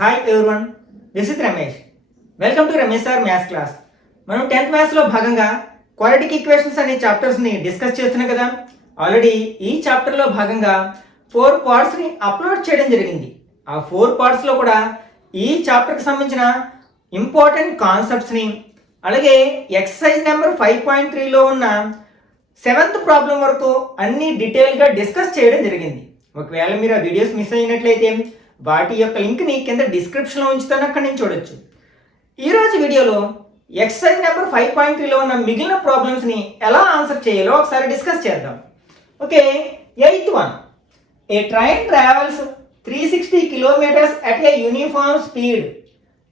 Hi everyone, this is Ramesh. Welcome to Ramesh sir maths class. మనం 10th మ్యాథ్స్లో భాగంగా quadratic equations అనే చాప్టర్స్ని డిస్కస్ చేస్తున్నాం కదా. ఆల్రెడీ ఈ చాప్టర్లో భాగంగా 4 పార్ట్స్ని అప్లోడ్ చేయడం జరిగింది. ఆ 4 పార్ట్స్లో కూడా ఈ చాప్టర్కి సంబంధించిన ఇంపార్టెంట్ కాన్సెప్ట్స్ని, అలాగే ఎక్సర్సైజ్ నెంబర్ 5.3లో ఉన్న 7th ప్రాబ్లం వరకు అన్ని డీటెయిల్గా డిస్కస్ చేయడం జరిగింది. ఒకవేళ మీరు ఆ వీడియోస్ మిస్ అయినట్లయితే వాటి యొక్క లింక్ని కింద డిస్క్రిప్షన్లో ఉంచుతాను, అక్కడి నుంచి చూడొచ్చు. ఈరోజు వీడియోలో ఎక్సర్సైజ్ నెంబర్ 5.3లో ఉన్న మిగిలిన ప్రాబ్లమ్స్ని ఎలా ఆన్సర్ చేయాలో ఒకసారి డిస్కస్ చేద్దాం. Okay, 8th one. A train travels 360 kilometers at a uniform speed.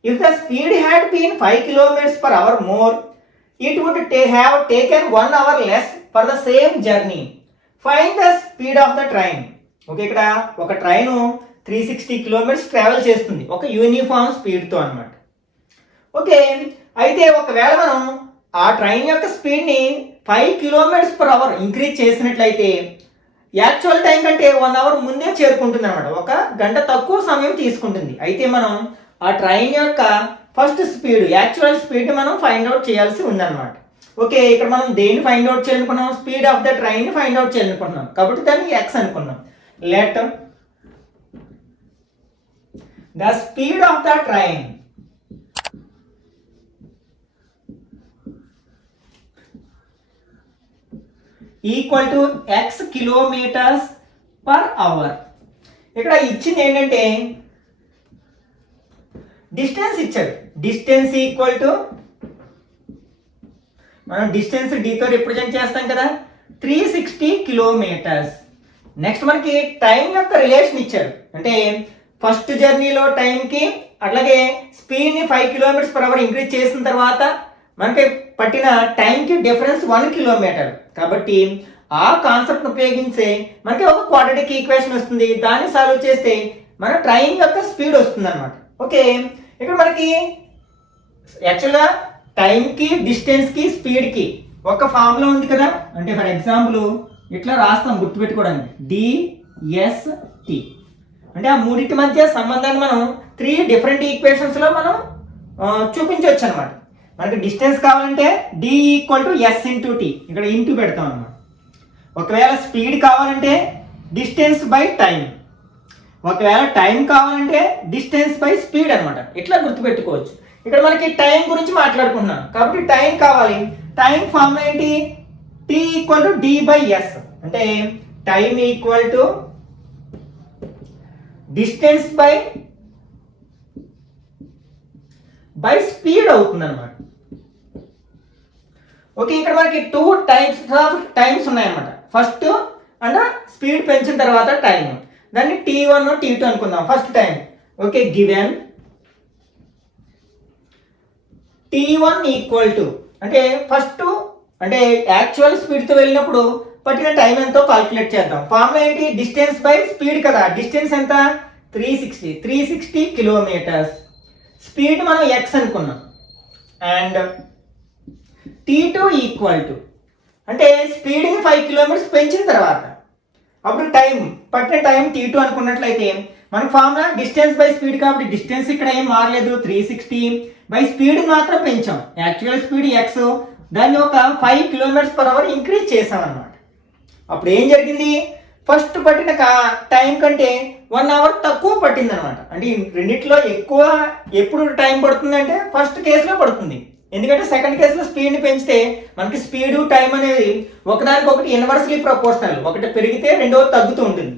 If the speed had been 5 kilometers per hour more, it would have taken 1 hour less for the same journey. Find the speed of the train. Okay, ఇక్కడ ఒక train 360 kilometers travel చేస్తుంది ఒక uniform స్పీడ్తో అనమాట. Okay, అయితే ఒకవేళ మనం ఆ ట్రైన్ యొక్క స్పీడ్ని 5 kilometers per hour ఇంక్రీజ్ చేసినట్లయితే యాక్చువల్ టైం కంటే 1 hour ముందే చేరుకుంటుంది అనమాట. 1 గంట తక్కువ సమయం తీసుకుంటుంది. అయితే మనం ఆ ట్రైన్ యొక్క ఫస్ట్ స్పీడ్, యాక్చువల్ స్పీడ్ మనం ఫైండ్ అవుట్ చేయాల్సి ఉందన్నమాట. ఓకే, ఇక్కడ మనం దేన్ని ఫైండ్ అవుట్ చేయాలనుకున్నాం? స్పీడ్ ఆఫ్ ద ట్రైన్ని ఫైండ్ అవుట్ చేయాలనుకుంటున్నాం, కాబట్టి దాన్ని ఎక్స్ అనుకున్నాం. Let the speed of the train equal to x kilometers per hour. ఇక్కడ ఇచ్చింది ఏంటంటే డిస్టెన్స్ ఇచ్చాడు. డిస్టెన్స్ ఈక్వల్ టు, మనం డిస్టెన్స్ డీతో రిప్రజెంట్ చేస్తాం కదా, 360 kilometers. నెక్స్ట్ మనకి టైం యొక్క రిలేషన్ ఇచ్చాడు. అంటే ఫస్ట్ జర్నీలో టైంకి అట్లాగే స్పీడ్ని 5 kilometers per hour ఇంక్రీజ్ చేసిన తర్వాత మనకి పట్టిన టైంకి డిఫరెన్స్ 1 kilometer. కాబట్టి ఆ కాన్సెప్ట్ని ఉపయోగించి మనకి ఒక క్వాడ్రాటిక్ ఈక్వేషన్ వస్తుంది. దాన్ని సాల్వ్ చేస్తే మన ట్రైన్ యొక్క స్పీడ్ వస్తుంది అనమాట. ఓకే, ఇక్కడ మనకి యాక్చువల్గా టైంకి, డిస్టెన్స్కి, స్పీడ్కి ఒక ఫార్ములా ఉంది కదా. అంటే ఫర్ ఎగ్జాంపుల్ ఇట్లా రాస్తాం గుర్తుపెట్టుకోవడానికి, డిఎస్టి. అంటే ఆ మూడింటి మధ్య సంబంధాన్ని మనం 3 డిఫరెంట్ ఈక్వేషన్స్లో మనం చూపించవచ్చు అనమాట. మనకి డిస్టెన్స్ కావాలంటే D equal to S into T, ఇక్కడ ఇంటూ పెడతాం అనమాట. ఒకవేళ స్పీడ్ కావాలంటే డిస్టెన్స్ బై టైం, ఒకవేళ టైం కావాలంటే డిస్టెన్స్ బై స్పీడ్ అనమాట. ఇట్లా గుర్తుపెట్టుకోవచ్చు. ఇక్కడ మనకి టైం గురించి మాట్లాడుకుంటున్నాం కాబట్టి టైం కావాలి. టైం ఫార్ములా ఏంటి? T equal to D by S. అంటే time equal to distance by speed అవుతుంది అనమాట. ఓకే, ఇక్కడ మనకి 2 టైమ్స్ ఉన్నాయన్నమాట. ఫస్ట్ అంటే స్పీడ్ పెంచిన తర్వాత టైం, దాన్ని T1 T2 అనుకుందాం. First time okay, given T1 equal to, అంటే ఫస్ట్ అంటే యాక్చువల్ స్పీడ్తో వెళ్ళినప్పుడు పట్టిన టైం ఎంతో కాల్కులేట్ చేద్దాం. ఫార్ములా ఏంటి? డిస్టెన్స్ బై స్పీడ్ కదా. డిస్టెన్స్ ఎంత? 360 kilometers. స్పీడ్ మనం ఎక్స్ అనుకున్నాం. అండ్ T2 ఈక్వల్ టు, అంటే స్పీడ్ని 5 kilometers పెంచిన తర్వాత అప్పుడు టైం పట్టిన టైం T2 అనుకున్నట్లయితే మనకు ఫార్ములా డిస్టెన్స్ బై స్పీడ్ కాబట్టి డిస్టెన్స్ ఇక్కడ ఏం మారలేదు, 360 బై స్పీడ్ మాత్రం పెంచాం. యాక్చువల్ స్పీడ్ ఎక్స్, దాన్ని ఒక 5 kilometers per hour ఇంక్రీజ్ చేసాం అన్నమాట. అప్పుడు ఏం జరిగింది? ఫస్ట్ పట్టిన టైం కంటే 1 hour తక్కువ పట్టింది అనమాట. అంటే రెండిట్లో ఎక్కువ ఎప్పుడు టైం పడుతుందంటే ఫస్ట్ కేసులో పడుతుంది. ఎందుకంటే సెకండ్ కేసులో స్పీడ్ని పెంచితే మనకి స్పీడు టైం అనేది ఒకదానికొకటి ఇన్వర్స్లీ ప్రపోర్షనల్, ఒకటి పెరిగితే రెండోది తగ్గుతూ ఉంటుంది.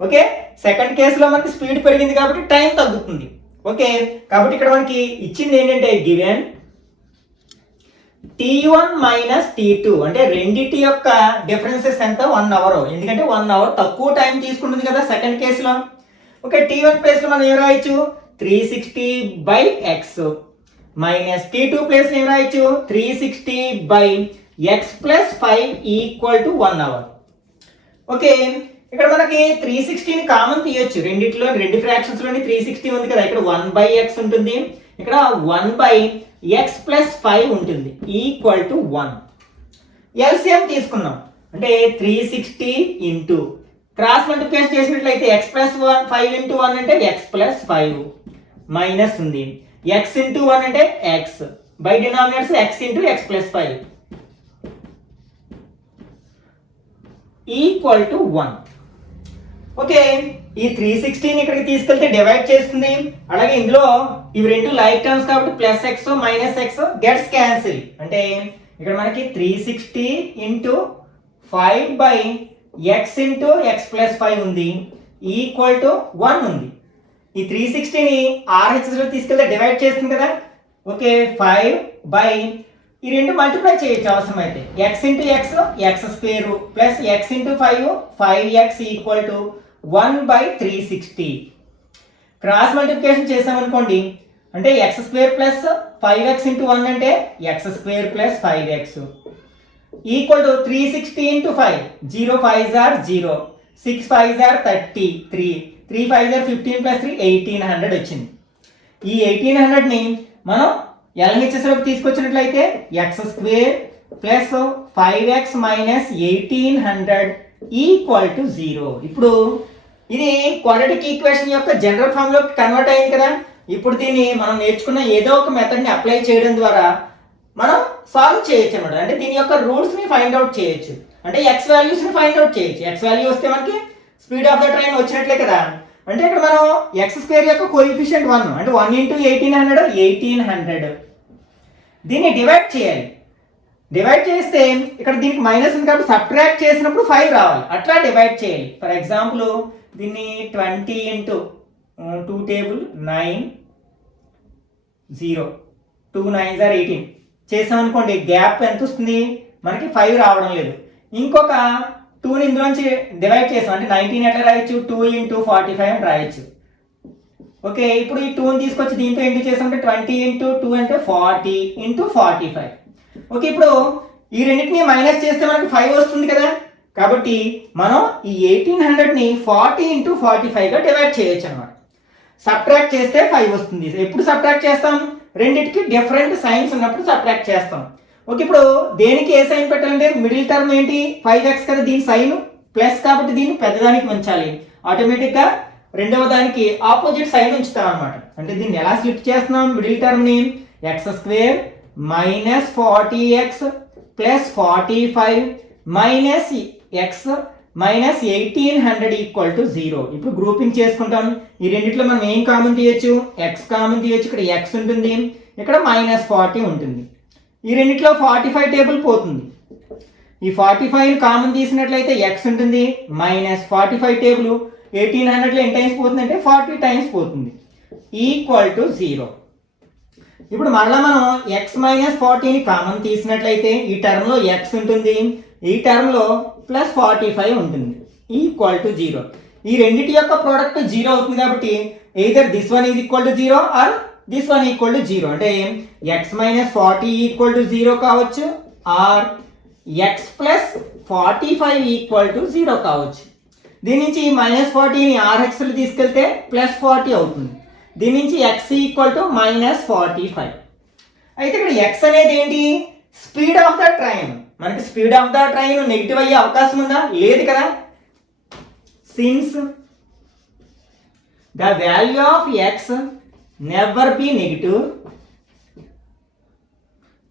ఓకే, సెకండ్ కేసులో మనకి స్పీడ్ పెరిగింది కాబట్టి టైం తగ్గుతుంది. ఓకే, కాబట్టి ఇక్కడ మనకి ఇచ్చింది ఏంటంటే గివెన్ T1 మైనస్ T2, అంటే రెండిటి యొక్క డిఫరెన్సెస్ ఎంత? 1 hour. ఎందుకంటే 1 hour తక్కువ టైం తీసుకుంటుంది కదా సెకండ్ కేసులో. ఓకే, T1 ప్లేస్లో మనం ఏం రాయొచ్చు? 360 బై ఎక్స్ మైనస్ T2 ప్లేస్లో ఏం రాయొచ్చు? 360 by X plus 5 equal to 1 hour. Okay, ఇక్కడ మనకి 360ని కామన్ తీయొచ్చు. రెండిట్లో రెండు ఫ్రాక్షన్స్లోని 360 ఉంది కదా. ఇక్కడ 1 బై ఎక్స్ ఉంటుంది, ఇక్కడ 1 బై ఎక్స్ ప్లస్ 5 ఉంటుంది, ఈక్వల్ టు 1. ఎల్సిఎం తీసుకున్నాం అంటే 360 ఇంటూ క్రాస్ మల్టిప్లికేషన్ చేసినట్లయితే x ప్లస్ 5 ఇంటూ 1 అంటే x ప్లస్ 5 మైనస్ ఉంది, ఎక్స్ ఇంటూ 1 అంటే X, by denominators X into X plus 5 equal to 1. Okay, ఈ 316 ఇక్కడికి తీసుకెళ్తే డివైడ్ చేస్తుంది. అలాగే ఇందులో ఇవి రెండు లైక్ టర్మ్స్ కాబట్టి plus X minus X gets cancel. అంటే ఇక్కడ మనకి 360 into 5 by X into X plus 5 ఉంది, ఈక్వల్ టు 1 ఉంది. ఈ 360ని ఆర్హెచ్ఎస్లో తీసుకెళ్తే డివైడ్ చేస్తుంది కదా. ఓకే, 5 బై ఈ రెండు మల్టిప్లై చేయొచ్చు అవసరమైతే, X into X X square plus X into 5 equal to 1 by 360. Cross multiplication చేసామనుకోండి అంటే X square plus 5x into 1 అంటే X square plus 5x equal to 360 into 5, 0 5s are 0, 6 5s are 33, 3 5s are 15 plus 3 1800 వచ్చింది. ఈ 1800ని మనం ఎల్హెచ్ఎస్లోకి తీసుకొచ్చినట్లయితే x square plus 5x minus 1800 equal to 0. ఇప్పుడు ఇది క్వాడ్రాటిక్ ఈక్వేషన్ యొక్క జనరల్ ఫామ్ లోకి కన్వర్ట్ అయింది కదా. ఇప్పుడు దీన్ని మనం నేర్చుకున్న ఏదో ఒక మెథడ్ ని అప్లై చేయడం ద్వారా మనం సాల్వ్ చేయొచ్చు అన్నమాట. అంటే దీని యొక్క రూట్స్ ని ఫైండ్ అవుట్ చేయొచ్చు, అంటే ఎక్స్ వాల్యూస్ ని ఫైండ్ అవుట్ చేయొచ్చు. ఎక్స్ వాల్యూ వస్తే మనకి స్పీడ్ ఆఫ్ ద ట్రైన్ వచ్చినట్లే కదా. అంటే ఇక్కడ మనం ఎక్స్ స్క్వేర్ యొక్క కోఎఫిషియంట్ 1, అంటే 1 ఇంటూ 1800 దీన్ని డివైడ్ చేయాలి. డివైడ్ చేస్తే ఇక్కడ దీనికి మైనస్ ఉంది కాబట్టి సబ్ట్రాక్ట్ చేసినప్పుడు 5 రావాలి, అట్లా డివైడ్ చేయాలి. ఫర్ ఎగ్జాంపుల్ దీన్ని 20 ఇంటూ 2 టేబుల్ 9 0, 2 9s are 18 చేసామనుకోండి, గ్యాప్ ఎంత వస్తుంది మనకి 5 రావడం లేదు. ఇంకొక 2ని ఇందులోంచి డివైడ్ చేసాం అంటే 19 ఎట్లా రాయొచ్చు, 2 ఇంటూ 45 అని రాయొచ్చు. ఓకే, ఇప్పుడు ఈ 2ని తీసుకొచ్చి దీంతో ఇంటూ చేసామంటే 20 ఇంటూ 2 అంటే 40 ఇంటూ 45. ఓకే, ఇప్పుడు ఈ రెండింటిని మైనస్ చేస్తే మనకి 5 వస్తుంది కదా. కాబట్టి మనం ఈ 1800ని 40 ఇంటూ 45గా డివైడ్ చేయొచ్చు అనమాట. సబ్ట్రాక్ట్ చేస్తే 5 వస్తుంది. ఎప్పుడు సబ్ట్రాక్ట్ చేస్తాం, రెండింటికి డిఫరెంట్ సైన్స్ ఉన్నప్పుడు సబ్ట్రాక్ట్ చేస్తాం. ఓకే, ఇప్పుడు దేనికి ఏ సైన్ పెట్టాలంటే మిడిల్ టర్మ్ ఏంటి 5x కదా, దీని సైన్ ప్లస్ కాబట్టి దీన్ని పెద్దదానికి ఉంచాలి. ఆటోమేటిక్గా రెండవ దానికి ఆపోజిట్ సైన్ ఉంచుతాం అనమాట. అంటే దీన్ని ఎలా స్లిప్ చేస్తున్నాం, మిడిల్ టర్మ్ని x square minus 40x plus 45 minus x minus 1800 equal to 0. ఇప్పుడు గ్రూపింగ్ చేసుకుంటాం. ఈ రెండిట్లో మనం ఏం కామన్ తీయచ్చు, ఎక్స్ కామన్ తీయచ్చు. ఇక్కడ ఎక్స్ ఉంటుంది, ఇక్కడ మైనస్ 40 ఉంటుంది. ఈ రెండిట్లో 45 టేబుల్ పోతుంది. ఈ 45 కామన్ తీసినట్లయితే ఎక్స్ ఉంటుంది, మైనస్ 45 టేబుల్ 1800లో ఎన్ని టైమ్స్ పోతుంది అంటే 40 టైమ్స్ పోతుంది, ఈక్వల్ టు 0. ఇప్పుడు మళ్ళీ మనం ఎక్స్ మైనస్ 40ని కామన్ తీసినట్లయితే ఈ టర్మ్లో ఎక్స్ ఉంటుంది, ఈ టర్మ్లో ప్లస్ 45 ఉంటుంది, ఈక్వల్ టు 0. ఈ రెండింటి యొక్క ప్రోడక్ట్ 0 అవుతుంది కాబట్టి either this one is equal to 0 or this one equal to 0. అంటే ఎక్స్ మైనస్ 40 ఈక్వల్ టు 0 కావచ్చు, or X plus 45 equal to 0 కావచ్చు. దీని నుంచి మైనస్ 40ని ఆర్హెచ్లో తీసుకెళ్తే ప్లస్ 40 అవుతుంది. దీని నుంచి ఎక్స్ ఈక్వల్ టు మైనస్ 45. అయితే ఇక్కడ ఎక్స్ అనేది ఏంటి, స్పీడ్ ఆఫ్ ద ట్రైన్. మనకి speed of the train negative అయ్యే అవకాశం ఉందా, లేదు కదా. Since the value of X never be negative,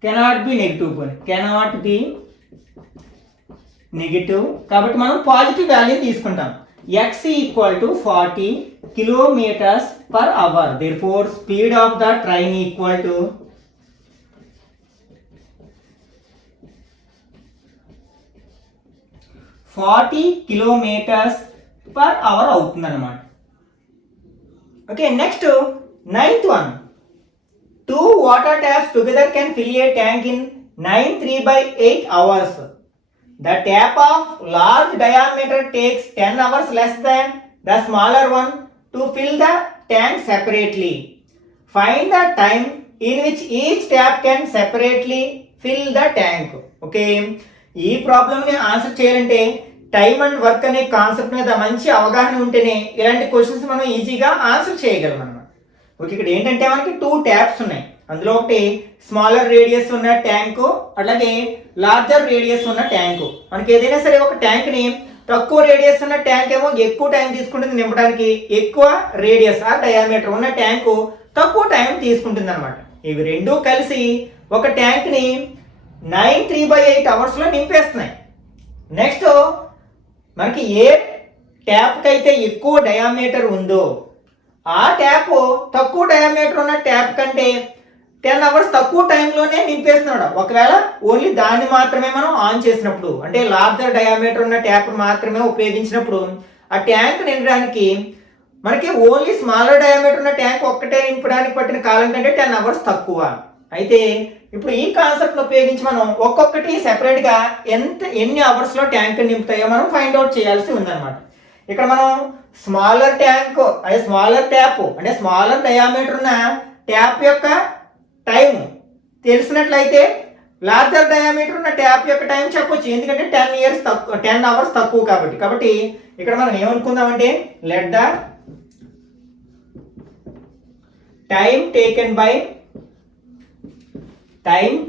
cannot be negative కాబట్టి మనం పాజిటివ్ వాల్యూ తీసుకుంటాం. X equal to 40 kilometers per hour. Therefore, speed of the train equal to 40 kilometers per hour అవుతుంది అన్నమాట. Okay, next 9th one. 2 water taps together can fill a tank in 9 3/8 hours. The tap of large diameter takes 10 hours less than the smaller one to fill the tank separately. Find the time in which each tap can separately fill the tank. Okay, ఈ ప్రాబ్లమ్ని answer చేయాలంటే time and work అనే concept మీద మంచి అవగాహన ఉంటేనే ఇలాంటి questions మనం ఈజీగా ఆన్సర్ చేయగలం అన్నమాట. ఓకే, ఇక్కడ ఏంటంటే మనకి 2 ట్యాప్స్ ఉన్నాయి. అందులో ఒకటి స్మాలర్ రేడియస్ ఉన్న ట్యాంకు, అలాగే లార్జర్ రేడియస్ ఉన్న ట్యాంకు. మనకి ఏదైనా సరే ఒక ట్యాంక్ని తక్కువ రేడియస్ ఉన్న ట్యాంక్ ఏమో ఎక్కువ టైం తీసుకుంటుంది నింపడానికి, ఎక్కువ రేడియస్ ఆ డయామీటర్ ఉన్న ట్యాంకు తక్కువ టైం తీసుకుంటుంది అనమాట. ఇవి రెండూ కలిసి ఒక ట్యాంక్ని 9 3/8 అవర్స్లో నింపేస్తున్నాయి. నెక్స్ట్ మనకి ఏ ట్యాప్కి అయితే ఎక్కువ డయామీటర్ ఉందో ఆ ట్యాప్ తక్కువ డయామీటర్ ఉన్న ట్యాప్ కంటే 10 అవర్స్ తక్కువ టైంలోనే నింపేస్తున్నాడు. ఒకవేళ ఓన్లీ దాన్ని మాత్రమే మనం ఆన్ చేసినప్పుడు, అంటే లార్జర్ డయామీటర్ ఉన్న ట్యాప్ మాత్రమే ఉపయోగించినప్పుడు ఆ ట్యాంక్ నింపడానికి మనకి ఓన్లీ స్మాలర్ డయామీటర్ ఉన్న ట్యాంక్ ఒక్కటే నింపడానికి పట్టిన కాలం కంటే 10 అవర్స్ తక్కువ. అయితే ఇప్పుడు ఈ కాన్సెప్ట్ని ఉపయోగించి మనం ఒక్కొక్కటి సెపరేట్గా ఎన్ని అవర్స్లో ట్యాంక్ నింపుతాయో మనం ఫైండ్ అవుట్ చేయాల్సి ఉందన్నమాట. ఇక్కడ మనం స్మాలర్ ట్యాంక్ అదే స్మాలర్ ట్యాప్ అంటే స్మాలర్ డయామీటర్ ఉన్న ట్యాప్ యొక్క టైం తెలిసినట్లయితే లార్జర్ డయామీటర్ ఉన్న ట్యాప్ యొక్క టైం చెప్పొచ్చు, ఎందుకంటే 10 అవర్స్ తక్కువ కాబట్టి ఇక్కడ మనం ఏమనుకుందామంటే let the time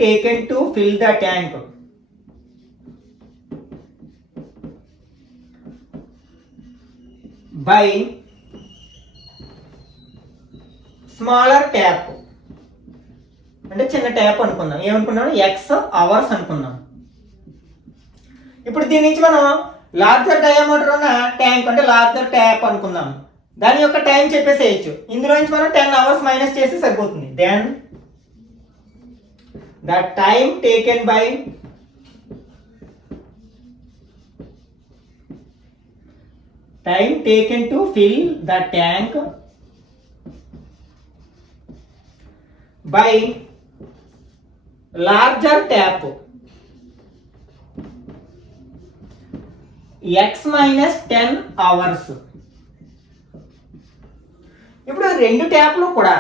taken to fill the tank by smaller tap అంటే చిన్న ట్యాప్ అనుకుందాం. ఏమనుకున్నాం? x అవర్స్ అనుకుందాం. ఇప్పుడు దీని నుంచి మనం లార్జర్ డయామీటర్ ఉన్న ట్యాంక్ అంటే లార్జర్ ట్యాప్ అనుకుందాం. దాని యొక్క టైం చెప్పేసేయచ్చు. ఇందులో నుంచి మనం 10 అవర్స్ మైనస్ చేస్తే సరిపోతుంది. Then the time taken to fill the tank by larger tap x minus 10 hours. ఇప్పుడు రెండు ట్యాప్లు కూడా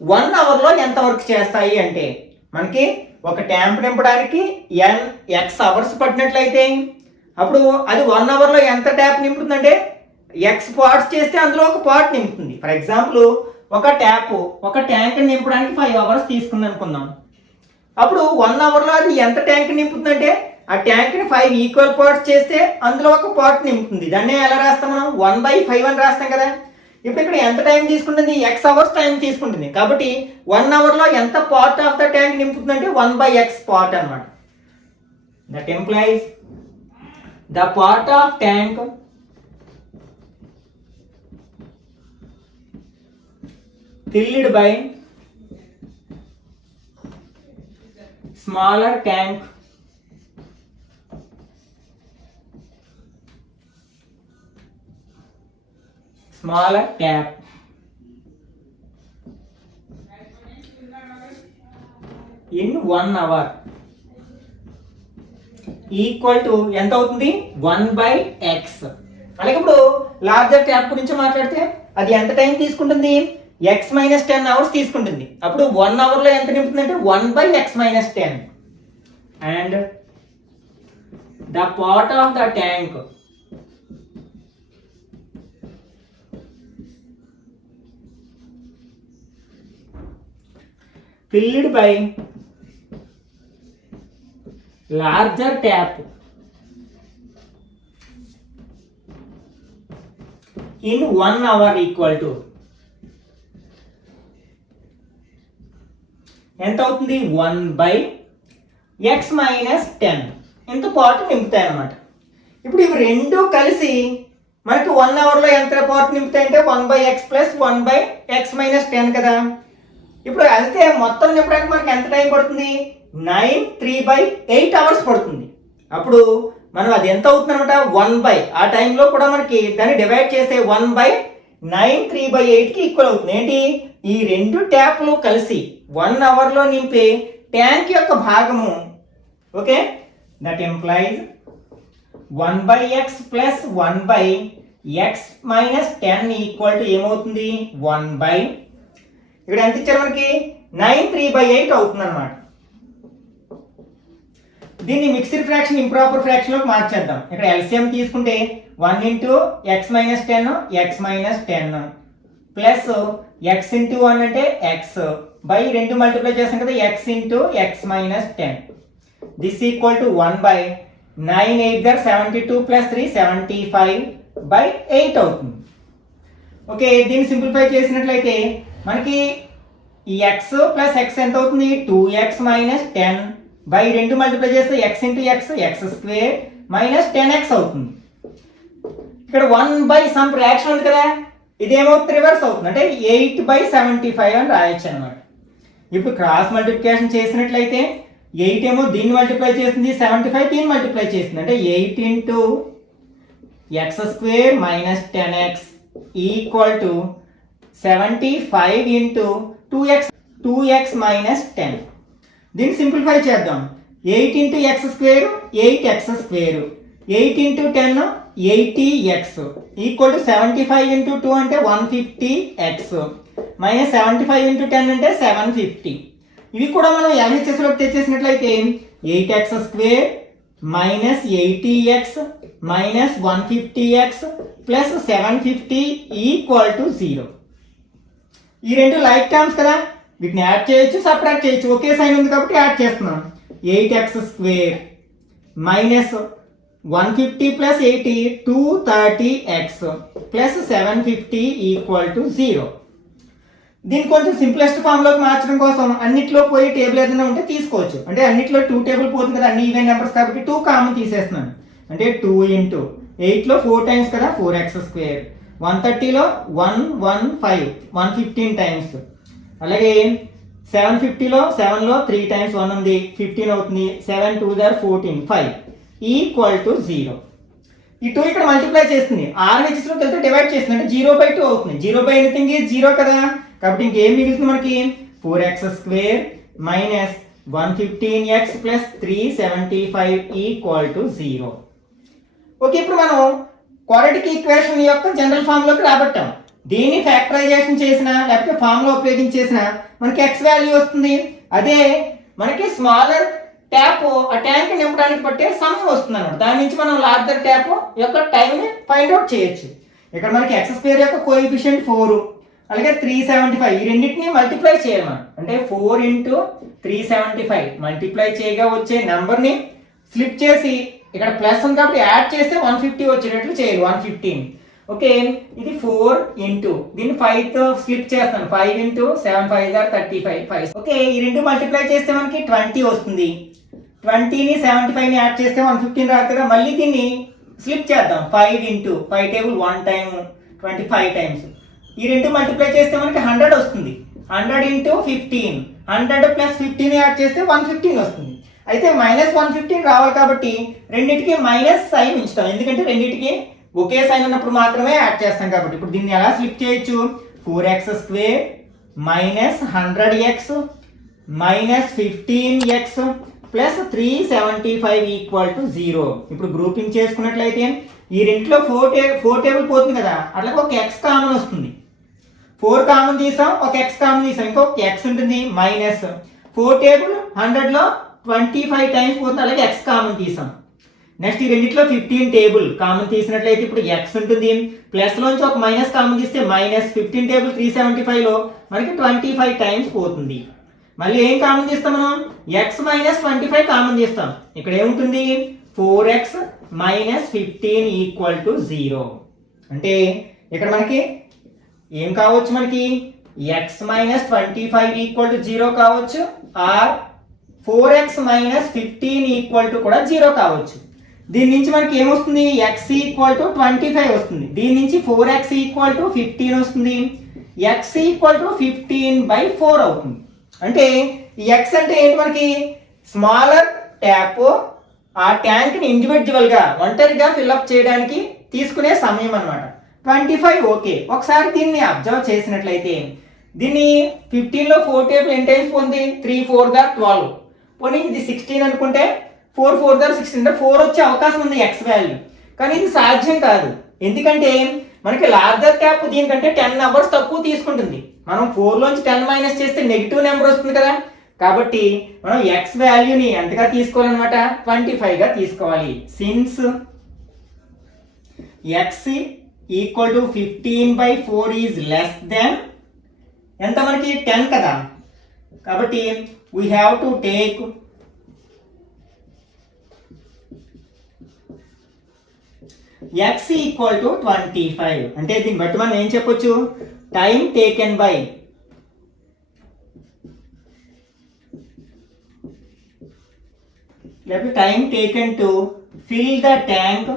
1 అవర్లో ఎంత వర్క్ చేస్తాయి అంటే మనకి ఒక ట్యాంప్ నింపడానికి x అవర్స్ పట్టినట్లయితే అప్పుడు అది 1 అవర్లో ఎంత ట్యాప్ నింపుతుందంటే x పార్ట్స్ చేస్తే అందులో ఒక పార్ట్ నింపుతుంది. ఫర్ ఎగ్జాంపుల్ ఒక ట్యాంక్ నింపడానికి 5 అవర్స్ తీసుకుంది అనుకుందాం. అప్పుడు 1 అవర్లో అది ఎంత ట్యాంక్ నింపుతుందంటే ఆ ట్యాంక్ని 5 ఈక్వల్ పార్ట్స్ చేస్తే అందులో ఒక పార్ట్ నింపుతుంది. దాన్ని ఎలా రాస్తాం మనం? 1/5 అని రాస్తాం కదా. ఇప్పుడు ఇక్కడ ఎంత టైం తీసుకుంటుంది? x అవర్స్ టైం తీసుకుంటుంది. కాబట్టి 1 అవర్లో ఎంత పార్ట్ ఆఫ్ ద ట్యాంక్ నింపుతుందంటే 1/x పార్ట్ అనమాట. That implies the part of tank filled by smaller tank smaller tap in 1 hour equal to ఎంత అవుతుంది? 1/x. అలాగే ఇప్పుడు లార్జర్ ట్యాప్ గురించి మాట్లాడితే అది ఎంత టైం తీసుకుంటుంది? x minus 10 అవర్స్ తీసుకుంటుంది. అప్పుడు 1 అవర్లో ఎంత నింపుతుందంటే 1/x minus 10. And the part of the tank filled by larger tap in 1 hour equal to ఎంత అవుతుంది? 1/x minus 10 ఇంత పార్ట్ నింపుతాయి అన్నమాట. ఇప్పుడు ఇవి రెండు కలిసి మనకి 1 అవర్లో ఎంత part నింపుతాయంటే 1/x plus 1/x minus 10 కదా. ఇప్పుడు అయితే మొత్తం నింపడానికి మనకి ఎంత టైం పడుతుంది? 9 3/8 అవర్స్ పడుతుంది. అప్పుడు మనం అది ఎంత అవుతుంది అనమాట? 1 ఆ టైంలో కూడా మనకి దాన్ని డివైడ్ చేస్తే 1/9 3/8కి ఈక్వల్ అవుతుంది. ఏంటి? ఈ రెండు ట్యాప్లు కలిసి 1 అవర్లో నింపే ట్యాంక్ యొక్క భాగము. Okay, that employees 1/x plus 1/x minus 10 equal to ఏమవుతుంది? 1/, ఇక్కడ ఎంత ఇచ్చారు మనకి? 9 3/8 అవుతుంది అనమాట. దీన్ని మిక్స్డ్ ఫ్రాక్షన్ ఇంప్రాపర్ ఫ్రాక్షన్ లోకి మార్చేద్దాం. ఇక్కడ ఎల్సిఎం తీసుకుంటే 1 into x minus 10 x minus 10 plus x into 1 అంటే x బై 2 మల్టిప్లై చేస్తాం కదా x into x minus 10. This equal to 1/9 8 72 plus 3 75/8 అవుతుంది. ఓకే, దీన్ని సింప్లిఫై చేసినట్లయితే మనకి ఈ ఎక్స్ ప్లస్ ఎక్స్ ఎంత అవుతుంది 2x మైనస్ 10 బై 2 మల్టిప్లై చేస్తే X into X X square minus 10x అవుతుంది. ఇక్కడ 1 బై సమ్ ఫ్రాక్షన్ ఉంది కదా, ఇదేమవుతుంది రివర్స్ అవుతుంది, అంటే 8/75 అని రాయొచ్చు అనమాట. ఇప్పుడు క్రాస్ మల్టిప్లికేషన్ చేసినట్లయితే 8 ఏమో దీన్ని మల్టిప్లై చేస్తుంది, 75 దీన్ని మల్టిప్లై చేస్తుంది, అంటే 8 into X square minus 10x equal to 75 into 2x minus 10. దీన్ని సింప్లిఫై చేద్దాం. 8 into X square 8x square, 8 into 10 80x equal to 75 into 2 అంటే 150x మైనస్ 75 ఇంటూ 10 అంటే 750. ఇవి కూడా మనం LHSలోకి తెచ్చేసినట్లయితే 8x square minus 80x minus 150x plus 750 equal to 0. ఈ రెండు like terms కదా, వీటిని యాడ్ చేయొచ్చు సబ్ట్రాక్ట్ చేయొచ్చు, ఒకే సైన్ ఉంది కాబట్టి యాడ్ చేస్తున్నాం. 8x square minus 150 plus 80 230x plus 750 equal to 0. దీన్ని కొంచెం సింప్లెస్ట్ ఫామ్లోకి మార్చడం కోసం అన్నిట్లో పోయి టేబుల్ ఏదైనా ఉంటే తీసుకోవచ్చు. అంటే అన్నిట్లో 2 టేబుల్ పోతుంది కదా, అన్ని ఈవెన్ నెంబర్స్ కాబట్టి 2 కామన్ తీసేస్తున్నాను. అంటే 2 ఇంటూ 8లో 4 టైమ్స్ కదా 4x స్క్వేర్, 130లో 115 115 టైమ్స్, అలాగే 750లో 7లో 3 టైమ్స్ 1 ఉంది 15 అవుతుంది, 7 2 14 5 ఈక్వల్ టు 0. ఈ 2 ఇక్కడ మల్టిప్లై చేస్తుంది, RHSలోకి వెళ్తే డివైడ్ చేస్తుంది, అంటే 0/2 అవుతుంది. 0/ఎనీథింగ్ ఈజ్ 0 కదా, కాబట్టి ఇంకేం మిగులుతుంది మనకి 4x square minus 115x plus 375 equal to 0. Okay, ఇప్పుడు మనం క్వాడ్రాటిక్ ఈక్వేషన్ యొక్క జనరల్ ఫామ్లోకి రాబట్టాం. దీన్ని ఫ్యాక్టరైజేషన్ చేసినా లేకపోతే ఫామ్లో ఉపయోగించేసినా మనకి x వాల్యూ వస్తుంది. అదే మనకి స్మాలర్ ట్యాప్ ఆ ట్యాంక్ నింపడానికి పట్టే సమయం వస్తుంది అన్నమాట. దాని నుంచి మనం లార్జర్ ట్యాప్ యొక్క టైంని ఫైండ్ అవుట్ చేయొచ్చు. ఇక్కడ మనకి x స్క్వేర్ యొక్క కోఎఫిషియంట్ 4, అలాగే 375, ఈ రెండింటిని మల్టిప్లై చేయాలి మనం. అంటే 4 ఇంటూ 375 మల్టిప్లై చేయగా వచ్చే నెంబర్ని స్లిప్ చేసి ఇక్కడ ప్లస్ ఉంది కాబట్టి యాడ్ చేస్తే 150 వచ్చేటట్లు చేయాలి, 115. ఓకే, ఇది 4 ఇంటూ దీన్ని 5తో స్లిప్ చేస్తాను, 5 ఇంటూ 7 5 35. ఓకే, ఈ రెండు మల్టిప్లై చేస్తే మనకి 20 వస్తుంది. 20ని 75ని యాడ్ చేస్తే 115 రాదు కదా, మళ్ళీ దీన్ని స్లిప్ చేద్దాం. 5 ఇంటూ 5 టేబుల్ 1 టైమ్ 25 టైమ్స్, ఈ రెండు మల్టిప్లై చేస్తే మనకి 100 వస్తుంది. 100 ఇంటూ 15, 100 ప్లస్ 15 యాడ్ చేస్తే 115 వస్తుంది. అయితే మైనస్ 115 రావాలి కాబట్టి రెండింటికి మైనస్ సైన్ ఉంచుతాం, ఎందుకంటే రెండింటికి ఒకే సైన్ ఉన్నప్పుడు మాత్రమే యాడ్ చేస్తాం కాబట్టి. ఇప్పుడు దీన్ని ఎలా స్లిప్ చేయొచ్చు, 4x square minus 100x minus 15x plus 375 equal to 0. ఇప్పుడు గ్రూపింగ్ చేసుకున్నట్లయితే ఈ రెంట్లో 4 టేబుల్ పోతుంది కదా, అట్లా ఒక x కామన్ వస్తుంది. 4 కామన్ తీసాం, ఒక x కామన్ తీసాం, ఇంకొక x ఉంటుంది మైనస్ 4 టేబుల్ 100లో 25 టైమ్స్ పోతుంది, అలాగే x కామన్ తీసాం. నెక్స్ట్ ఈ రెండిట్లో 15 టేబుల్ కామన్ తీసినట్లయితే ఇప్పుడు x ఉంటుంది, ప్లస్ లోంచి ఒక మైనస్ కామన్ తీస్తే మైనస్ 15 టేబుల్ 375లో మనకి 25 టైమ్స్ పోతుంది. మళ్ళీ ఏం కామన్ తీస్తాం మనం, x మైనస్ 25 కామన్ తీస్తాం. ఇక్కడ ఏముంటుంది 4x మైనస్ 15 ఈక్వల్ టు 0. అంటే ఇక్కడ మనకి ఏం కావచ్చు, మనకి x మైనస్ 25 ఈక్వల్ టు 0 కావచ్చు, are 4x minus 15 equal to కూడా 0 కావచ్చు. దీని నుంచి మనకి ఏమొస్తుంది, x ఈక్వల్ టు 25 వస్తుంది. దీని నుంచి 4x ఈక్వల్ టు 15 వస్తుంది, x ఈక్వల్ టు 15/4 అవుతుంది. అంటే ఈ x అంటే ఏంటి, మనకి స్మాలర్ ట్యాప్ ఆ ట్యాంక్ని ఇండివిజువల్గా ఒంటరిగా ఫిల్అప్ చేయడానికి తీసుకునే సమయం అన్నమాట. 25 ఓకే. ఒకసారి దీన్ని అబ్జర్వ్ చేసినట్లయితే దీన్ని 15లో 4 టేబుల్ ఎన్ని టైమ్స్ పొంది, 3 4 12. పోనీ ఇది 16 అనుకుంటే 4 4 16 అంటే 4 వచ్చే అవకాశం ఉంది x వాల్యూ. కానీ ఇది సాధ్యం కాదు, ఎందుకంటే మనకి లార్జర్ ట్యాప్ దీనికంటే 10 నెంబర్స్ తక్కువ తీసుకుంటుంది. మనం 4లోంచి 10 మైనస్ చేస్తే నెగిటివ్ నెంబర్ వస్తుంది కదా, కాబట్టి మనం x వాల్యూని ఎంతగా తీసుకోవాలన్నమాట, 25గా తీసుకోవాలి. Since x equal to 15/4 is less than ఎంత, మనకి 10 కదా, కాబట్టి we have to take x equal to 25. అంటే దీన్ని బట్టి మనం ఏం చెప్పొచ్చు, టైం టేకెన్ బై లేకపోతే time taken to fill the tank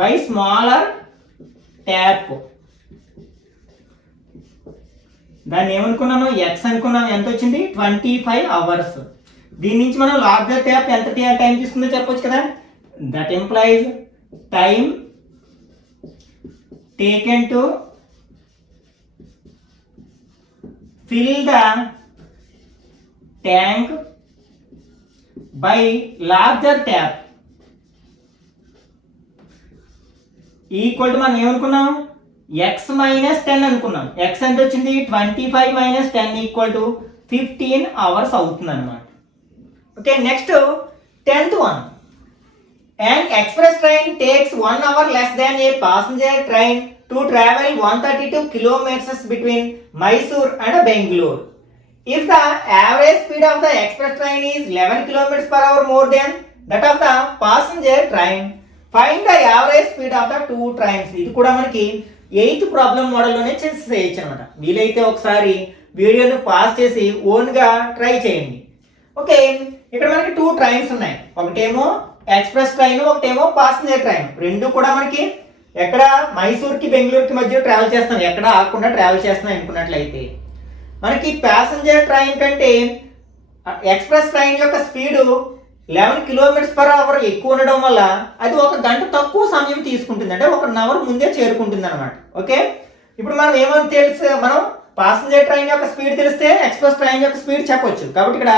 by smaller tap. దాన్ని ఏమనుకున్నాను, ఎక్స్ అనుకున్నాను. ఎంత వచ్చింది, 25 hours. దీని నుంచి మనం లార్జర్ ట్యాప్ ఎంత టైం తీసుకుందో చెప్పొచ్చు కదా. That employees time taken to fill the tank by larger tap equal to మనం ఏమనుకున్నాం, ఎక్స్ మైనస్ 10 అనుకున్నాం. ఎక్స్ ఎంత వచ్చింది, 25 మైనస్ 10 ఈక్వల్ టు 15 hours అవుతుంది అనమాట. Okay, next 10th one. An express train takes 1 hour less than a passenger train to travel 132 kilometers between Mysore and Bangalore. If the average speed of the express train is 11 kilometers per hour more than that of the passenger train, find the average speed of the two trains. ఇది కూడా మనకి 8th problem మోడల్లోనే చేయొచ్చు అనమాట. వీలైతే ఒకసారి వీడియోను pass చేసి ఓన్గా ట్రై చేయండి. ఓకే, ఇక్కడ మనకి 2 ట్రైన్స్ ఉన్నాయి. ఒకటేమో ఎక్స్ప్రెస్ ట్రైన్, ఒకటేమో ప్యాసింజర్ ట్రైన్. రెండు కూడా మనకి ఎక్కడ మైసూర్కి బెంగళూరుకి మధ్య ట్రావెల్ చేస్తున్నాం, ఎక్కడ ఆగకుండా ట్రావెల్ చేస్తున్నాం అనుకున్నట్లయితే మనకి ప్యాసింజర్ ట్రైన్ కంటే ఎక్స్ప్రెస్ ట్రైన్ యొక్క స్పీడు 11 kilometers per hour ఎక్కువ ఉండడం వల్ల అది 1 గంట తక్కువ సమయం తీసుకుంటుంది, అంటే 1 hour ముందే చేరుకుంటుంది అనమాట. ఓకే, ఇప్పుడు మనం ఏమని తెలుసు, మనం ప్యాసింజర్ ట్రైన్ యొక్క స్పీడ్ తెలిస్తే ఎక్స్ప్రెస్ ట్రైన్ యొక్క స్పీడ్ చెప్పొచ్చు. కాబట్టి ఇక్కడ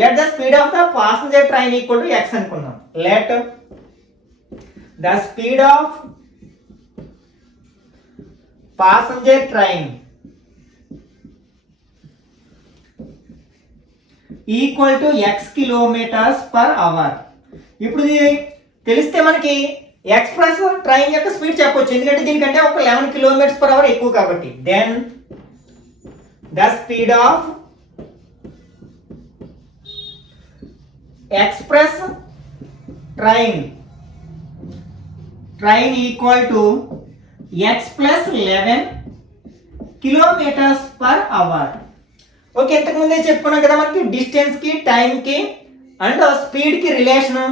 let the speed of the passenger train equal to x అనుకున్నాం. let the speed of passenger train equal to x kilometers per hour. ఇప్పుడు ఇది తెలిస్తే మనకి ఎక్స్ప్రెస్ ట్రైన్ యొక్క స్పీడ్ చెప్పొచ్చు, ఎందుకంటే దీనికంటే ఒక 11 kilometers per hour ఎక్కువ కాబట్టి. then the speed of express train equal to x plus 11 kilometers per hour. Okay, ఇంతకు ముందే చెప్పుకున్నాం కదా, మనకి డిస్టెన్స్ కి టైం కి అండ్ స్పీడ్ కి relation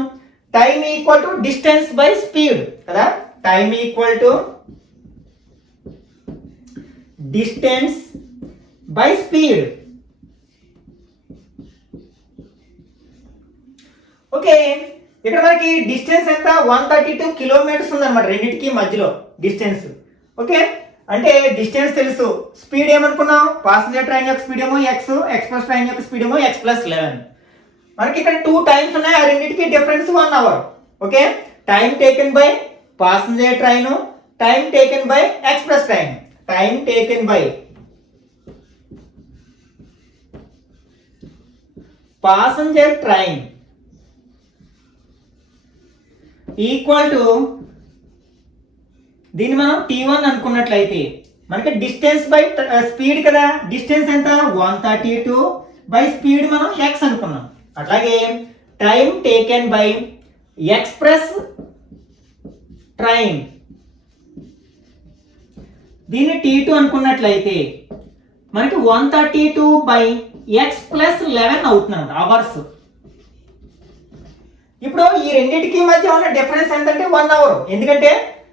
time equal to distance by speed కదా. Time equal to distance by speed. Okay, ఇక్కడ మనకి డిస్టెన్స్ ఎంత, 132 kilometers ఉందన్నమాట రెండింటికి మధ్యలో డిస్టెన్స్. ఓకే, అంటే డిస్టెన్స్ తెలుసు, స్పీడ్ ఏమనుకున్నాం, ప్యాసింజర్ ట్రైన్ యొక్క స్పీడ్ ఏమో x, ఎక్స్ప్రెస్ ట్రైన్ యొక్క స్పీడ్ ఏమో x plus 11. మనకి ఇక్కడ 2 టైమ్స్ ఉన్నాయి, ఆ రెండింటికి difference 1 hour. Okay, time taken by passenger train, time taken by express train. Time taken by passenger train equal to, దీన్ని మనం t1 అనుకున్నట్లయితే మనకి డిస్టెన్స్ బై స్పీడ్ కదా. డిస్టెన్స్ ఎంత, 132 బై స్పీడ్ మనం x అనుకున్నాం. అట్లాగే time taken by express train, దీన్ని t2 అనుకున్నట్లయితే మనకి 132 బై x plus 11 అవుతుంది అవర్స్. ఇప్పుడు ఈ రెండింటికి మధ్య ఉన్న డిఫరెన్స్ ఏంటంటే 1 hour, ఎందుకంటే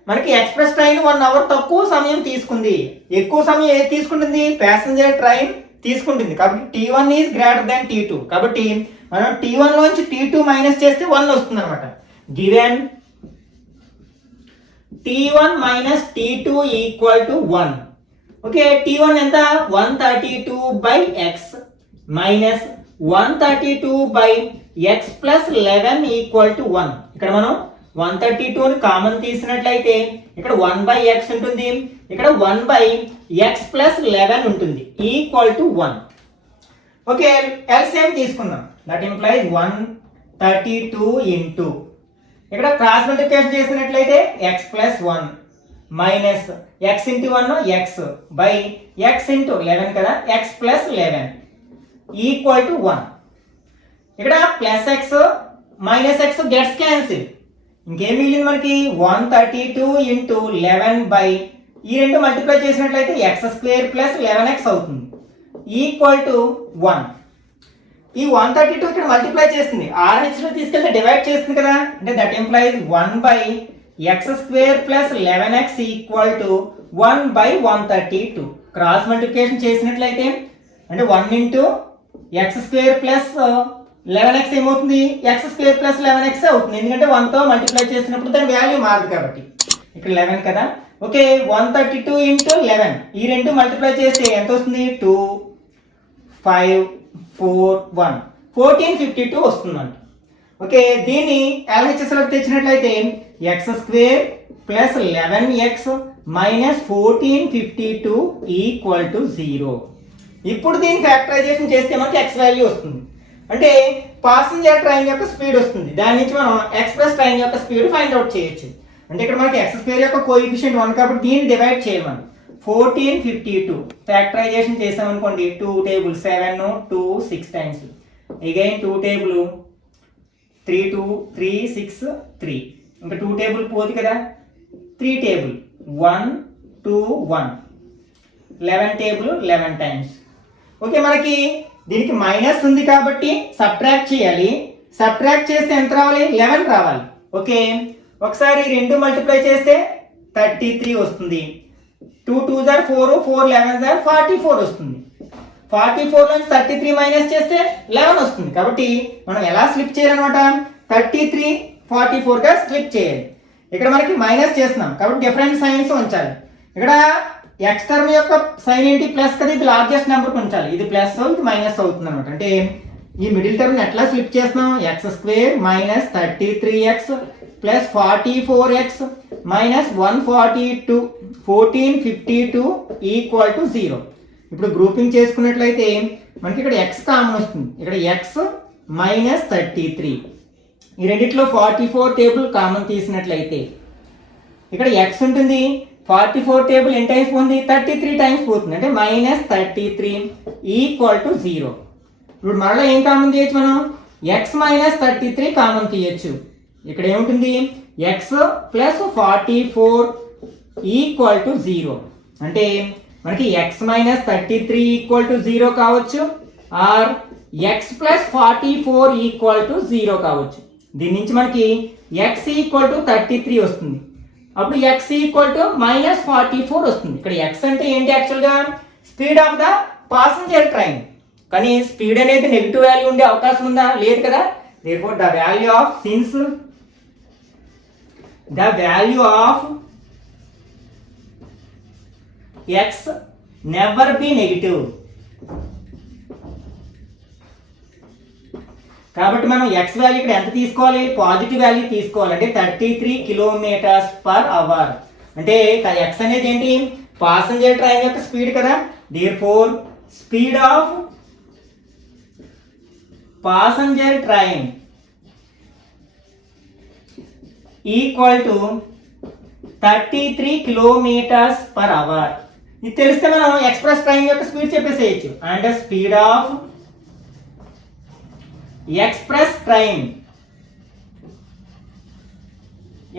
మనకి ఎక్స్ప్రెస్ ట్రైన్ 1 hour తక్కువ సమయం తీసుకుంది, ఎక్కువ సమయం ఏది తీసుకుంటుంది, ప్యాసింజర్ ట్రైన్ తీసుకుంటుంది. కాబట్టి t1 is greater than t2. కాబట్టి మనం t1 లోంచి t2 మైనస్ చేస్తే 1 వస్తుంది అనమాట. Given t1 minus t2 equal to 1. Okay, t1 ఎంత, 132 by x minus 132 by x plus 11 equal to 1. ఇక్కడ మనం 132ని కామన్ తీసినట్లయితే ఇక్కడ 1 బై x ఉంటుంది, ఇక్కడ 1 బై x ప్లస్ 11 ఉంటుంది, ఈక్వల్ టు 1. ఓకే, ఎల్సిఎం తీసుకుందాం. దట్ ఇంప్లైజ్ 132 ఇంటూ ఇక్కడ క్రాస్ మల్టిప్లికేషన్ చేసినట్లయితే x plus 1 minus x into 1 x by x into 11 కదా, x ప్లస్ 11 ఈక్వల్ టు 1. ఇక్కడ plus X minus X gets cancel, ఇంకేం మిగిలింది మనకి 132 into 11 by ఈ రెండు మల్టిప్లై చేసినట్లయితే x స్క్వేర్ ప్లస్ 11x అవుతుంది, ఈక్వల్ టు 1. ఈ 132 ఇక్కడ మల్టిప్లై చేస్తుంది, RH లో తీసుకెళ్తే డివైడ్ చేస్తుంది కదా, అంటే that implies 1/x² plus 11x equal to 1/132. Cross multiplication చేసినట్లయితే అంటే 1 ఇంటూ x² ప్లస్ 11x ఏమవుతుంది, x² ప్లస్ 11x అవుతుంది, ఎందుకంటే 1తో మల్టిప్లై చేసినప్పుడు దాని వాల్యూ మారదు కాబట్టి. ఇక్కడ 11 కదా, ఓకే. 132 ఇంటూ 11 ఈ రెండు మల్టిప్లై చేస్తే ఎంత వస్తుంది, 2 5 4 1 1452 వస్తుందంట. ఓకే, దీన్ని LHSలోకి తెచ్చినట్లయితే x² plus 11x minus 1452 equal to 0. ఇప్పుడు దీన్ని ఫ్యాక్టరైజేషన్ చేస్తే మనకి x వాల్యూ వస్తుంది, అంటే పాసెంజర్ ట్రైన్ యొక్క స్పీడ్ వస్తుంది. దాని నుంచి మనం ఎక్స్ప్రెస్ ట్రైన్ యొక్క స్పీడ్ ఫైండ్ అవుట్ చేయొచ్చు. అంటే ఇక్కడ మనకి x² యొక్క కోఎఫిషియంట్ 1 కాబట్టి దీన్ని డివైడ్ చేయాలి మనం. 1452 ఫ్యాక్టరైజేషన్ చేసామనుకోండి, 2 టేబుల్ 7 2 6 టైమ్స్, అగైన్ 2 టేబుల్ 3 2 3 6 3, ఇంకా 2 టేబుల్ పోదు కదా, 3 టేబుల్ 1 2 1, 11 టేబుల్ 11 టైమ్స్. ఓకే, మనకి దీనికి మైనస్ ఉంది కాబట్టి సబ్ట్రాక్ట్ చేయాలి. సబ్ట్రాక్ట్ చేస్తే ఎంత రావాలి, 11 రావాలి. ఓకే, ఒకసారి 2 మల్టిప్లై చేస్తే 33 వస్తుంది. 2 2s are 4, 4 11s are 44 వస్తుంది. 44 నుంచి 33 మైనస్ చేస్తే 11 వస్తుంది. కాబట్టి మనం ఎలా స్లిప్ చేయాలన్నమాట, 33 44 గా స్లిప్ చేయాలి. ఇక్కడ మనకి మైనస్ చేస్తున్నాం కాబట్టి డిఫరెంట్ సైన్స్ ఉంచాలి. ఇక్కడ ఎక్స్ టర్మ్ యొక్క సైన్ ఏంటి, ప్లస్ కదా, ఇది లార్జెస్ట్ నెంబర్కి ఉంచాలి. ఇది ప్లస్ ఇది మైనస్ అవుతుంది అనమాట. అంటే ఈ మిడిల్ టర్మ్ ఎట్లా స్లిప్ చేస్తున్నాం, x² minus 33x plus 44x minus 142 1452 equal to 0. ఇప్పుడు గ్రూపింగ్ చేసుకున్నట్లయితే మనకి ఇక్కడ x కామన్ వస్తుంది. ఇక్కడ x మైనస్ 33, ఈ రెండిట్లో 44 టేబుల్ కామన్ తీసినట్లయితే ఇక్కడ x ఉంటుంది. 44 టేబుల్ ఎన్ని టైమ్స్ పోతుంది, 33 టైమ్స్ పోతుంది, అంటే మైనస్ 33 ఈక్వల్ టు 0. ఇప్పుడు మరలా ఏం కామన్ తీయచ్చు మనం, x మైనస్ 33 కామన్ తీయచ్చు. ఇక్కడ ఏముంటుంది, x ప్లస్ 44 ఈక్వల్ టు 0. అంటే మనకి x మైనస్ 33 ఈక్వల్ టు 0 కావచ్చు, or x plus 44 equal to 0 కావచ్చు. దీని నుంచి మనకి x ఈక్వల్ టు 33 వస్తుంది. అప్పుడు x ఈక్వల్ టు మైనస్ 44 వస్తుంది. ఇక్కడ x అంటే ఏంటి, యాక్చువల్గా speed of the passenger train. కానీ స్పీడ్ అనేది నెగిటివ్ వాల్యూ ఉండే అవకాశం ఉందా, లేదు కదా. therefore the value of since the value of x never be negative, కాబట్టి మనం x వాల్యూ ఇక్కడ ఎంత తీసుకోవాలి, పాజిటివ్ వాల్యూ తీసుకోవాలి. అంటే 33 కిలోమీటర్స్ పర్ అవర్. అంటే x అనేది ఏంటి, పాసెంజర్ ట్రైన్ యొక్క స్పీడ్ కదా. therefore speed of passenger train equal to 33 kilometres per hour. ఇది తెలిస్తే మనం ఎక్స్ప్రెస్ ట్రైన్ యొక్క స్పీడ్ చెప్పేసేయచ్చు. And speed of express train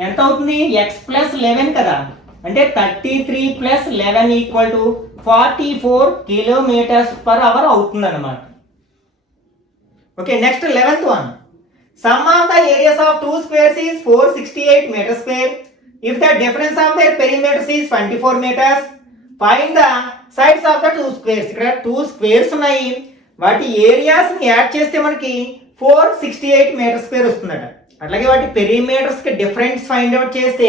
ఎంత అవుతుంది, x ప్లస్ 11 కదా, అంటే 33 plus 11 equal to 44 kilometres per hour అవుతుంది అన్నమాట. Okay, next 11th one. Sum of the areas of two squares is 468 metre square. If the difference of their perimeters is 24 metres, find the sides of the two squares. ఇక్కడ 2 squares ఉన్నాయి, వాటి areas ని add చేస్తే మనకి 468 metre square వస్తుందట. అట్లాగే వాటి perimeters కి డిఫరెన్స్ ఫైండ్ అవుట్ చేస్తే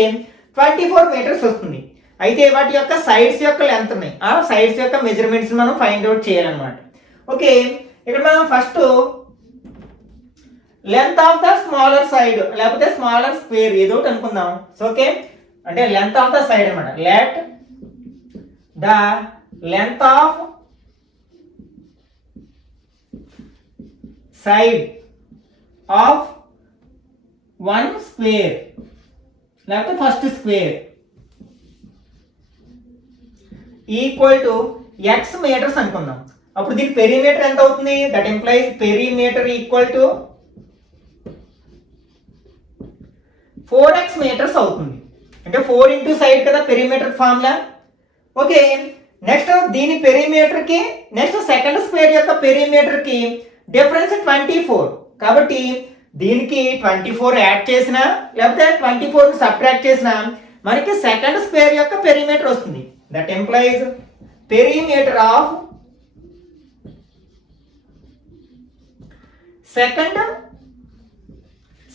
24 మీటర్స్ వస్తుంది. అయితే వాటి యొక్క సైడ్స్ యొక్క లెంత్ ఉన్నాయి, ఆ సైడ్స్ యొక్క మెజర్మెంట్స్ మనం ఫైండ్ అవుట్ చేయాలన్నమాట. ఓకే, ఇక్కడ మనం first length of the smaller side లేకపోతే స్మాలర్ స్క్వేర్ ఏదో ఒకటి అనుకుందాం. ఓకే, అంటే లెంత్ ఆఫ్ ద సైడ్ అన్నమాట. Let the length of side of one square లేకపోతే first square equal to x metres అనుకుందాం. అప్పుడు దీని పెరిమీటర్ ఎంత అవుతుంది, that implies perimeter equal to 4x metres అవుతుంది. అంటే 4 ఇంటూ సైడ్ కదా పెరిమీటర్ ఫార్ములా. ఓకే, నెక్స్ట్ దీని పెరిమీటర్ కి నెక్స్ట్ సెకండ్ స్క్వేర్ యొక్క పెరిమీటర్ కి డిఫరెన్స్ 24. కాబట్టి దీనికి 24 యాడ్ చేసినా లేకపోతే 24 సబ్ట్రాక్ట్ చేసినా మనకి సెకండ్ స్క్వేర్ యొక్క పెరిమీటర్ వస్తుంది. That employees perimeter of second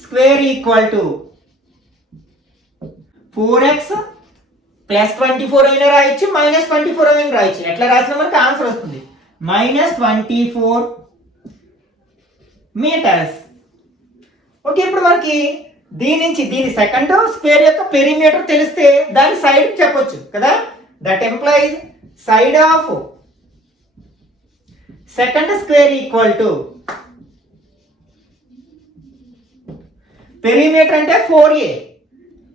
square equal to 4x plus 24 అయినా రాయొచ్చు, -24 అయినా రాయొచ్చు. ఎట్లా రాసినా మనకి ఆన్సర్ వస్తుంది. -24 మీటర్స్. ఓకే, ఇప్పుడు మనకి దీని సెకండ్ స్క్వేర్ యొక్క పెరిమీటర్ తెలిస్తే దాని సైడ్ చెప్పొచ్చు కదా. That employees side of second square equal to perimeter అంటే 4a,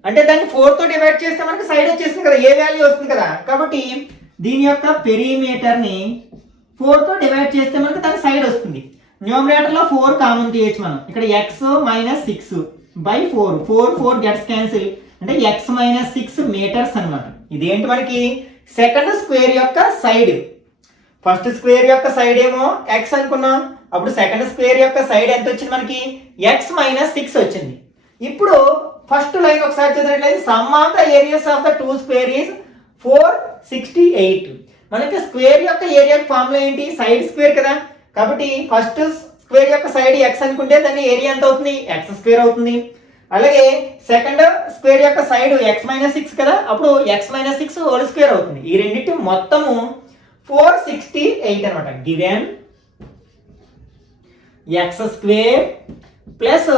అంటే దాన్ని 4 తో డివైడ్ చేస్తే మనకి సైడ్ వచ్చేస్తుంది కదా, ఏ వాల్యూ వస్తుంది కదా. కాబట్టి దీని యొక్క పెరిమీటర్ ని 4 తో డివైడ్ చేస్తే మనకి దాని సైడ్ వస్తుంది. న్యూమరేటర్ లో 4 కామన్ తీయచ్చు మనం. ఇక్కడ x - 6 by 4 గెట్స్ క్యాన్సిల్, అంటే x - 6 మీటర్స్ అన్నమాట. ఇదేంటి మనకి సెకండ్ స్క్వేర్ యొక్క సైడ్. ఫస్ట్ స్క్వేర్ యొక్క సైడ్ ఏమో x అనుకున్నాం, అప్పుడు సెకండ్ స్క్వేర్ యొక్క సైడ్ ఎంత వచ్చింది మనకి x - 6 వచ్చింది. ఇప్పుడు ఫస్ట్ లైన్ ఒకసారి చదివినట్లయితే some of the areas of the two square is 468. మనకి స్క్వేర్ యొక్క ఏరియా ఫార్ములా ఏంటి, సైడ్ స్క్వేర్ కదా. కాబట్టి ఫస్ట్ స్క్వేర్ యొక్క సైడ్ x అనుకుంటే దాని ఏరియా ఎంత అవుతుంది, x² అవుతుంది. అలాగే సెకండ్ స్క్వేర్ యొక్క సైడ్ x - 6 కదా, అప్పుడు x - 6 హోల్ స్క్వేర్ అవుతుంది. ఈ రెండింటి మొత్తము 468 అన్నమాట. Given x² plus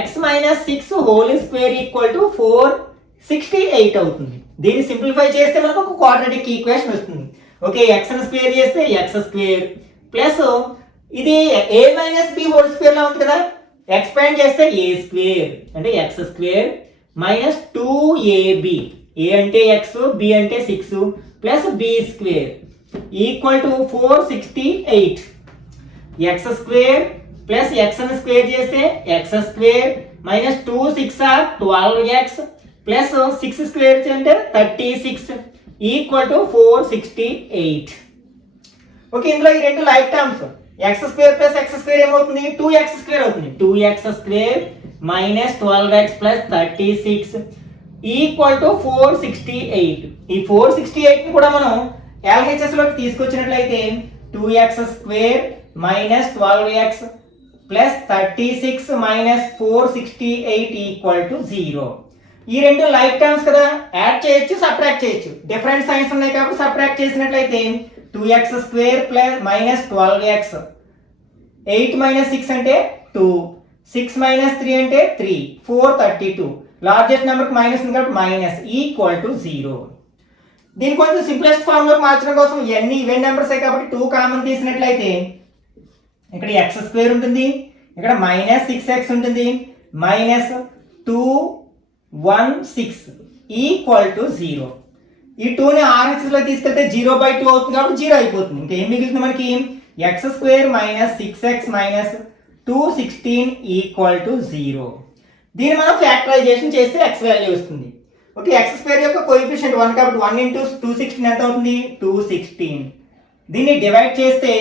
x - 6 whole square equal to 468 అవుతుంది. దీన్ని సింప్లిఫై చేస్తే మనకు ఒక క్వాడ్రాటిక్ ఈక్వేషన్ వస్తుంది. ఓకే, x ని స్క్వేర్ చేస్తే x² ప్లస్ ఇది a - b whole square law ఉంది కదా, ఎక్స్పాండ్ చేస్తే a² అంటే x² మైనస్ 2ab, a అంటే x, b అంటే 6 plus b² equal to 468. x² plus x ని స్క్వేర్ చేస్తే x² minus 2 6 12x plus 6 square అంటే 36 ఈక్వల్ టు 468. ఓకే, ఇందులో ఈ రెండు like terms x² plus x² ఏమవుతుంది, 2x² అవుతుంది. 2x² minus 12x plus 36 equal to 468. ఈ 468 ని కూడా మనం LHS లోకి తీసుకొచ్చినట్లయితే 2x² minus 12x plus 36 minus 468 equal to 0. ఈ రెండు లైక్ టర్మ్స్ కదా, యాడ్ చేయొచ్చు, సబ్ట్రాక్ట్ చేయొచ్చు. డిఫరెంట్ సైన్స్ ఉన్నాయి కాబట్టి సబ్ట్రాక్ట్ చేసినట్లయితే 2x² plus minus 12x, 8 minus 6 అంటే 2, 6 మైనస్ 3 అంటే 3, 432. లార్జెస్ట్ నెంబర్కి మైనస్ ఉంది కాబట్టి మైనస్ ఈక్వల్ టు 0. దీని కొంచెం సింప్లెస్ట్ ఫామ్ లోకి మార్చడం కోసం ఇవన్నీ ఈవెన్ నెంబర్సే కాబట్టి 2 కామన్ తీసినట్లయితే ఇక్కడ x² ఉంటుంది, ఇక్కడ మైనస్ 6x ఉంటుంది, మైనస్ 216 ఈక్వల్ టు 0. ఈ 2ని RHS లో తీసుకెళ్తే 0/2 అవుతుంది కాబట్టి 0 అయిపోతుంది. ఇంకా ఏం మిగులుతుంది మనకి, x² minus 6x minus 216 equal to 0. దీన్ని మనం ఫ్యాక్టరైజేషన్ చేస్తే x వాల్యూ వస్తుంది. ఓకే, x² యొక్క కోఎఫిషియంట్ 1 కాబట్టి 1 ఇంటూ 216 ఎంత అవుతుంది, 216. దీన్ని డివైడ్ చేస్తే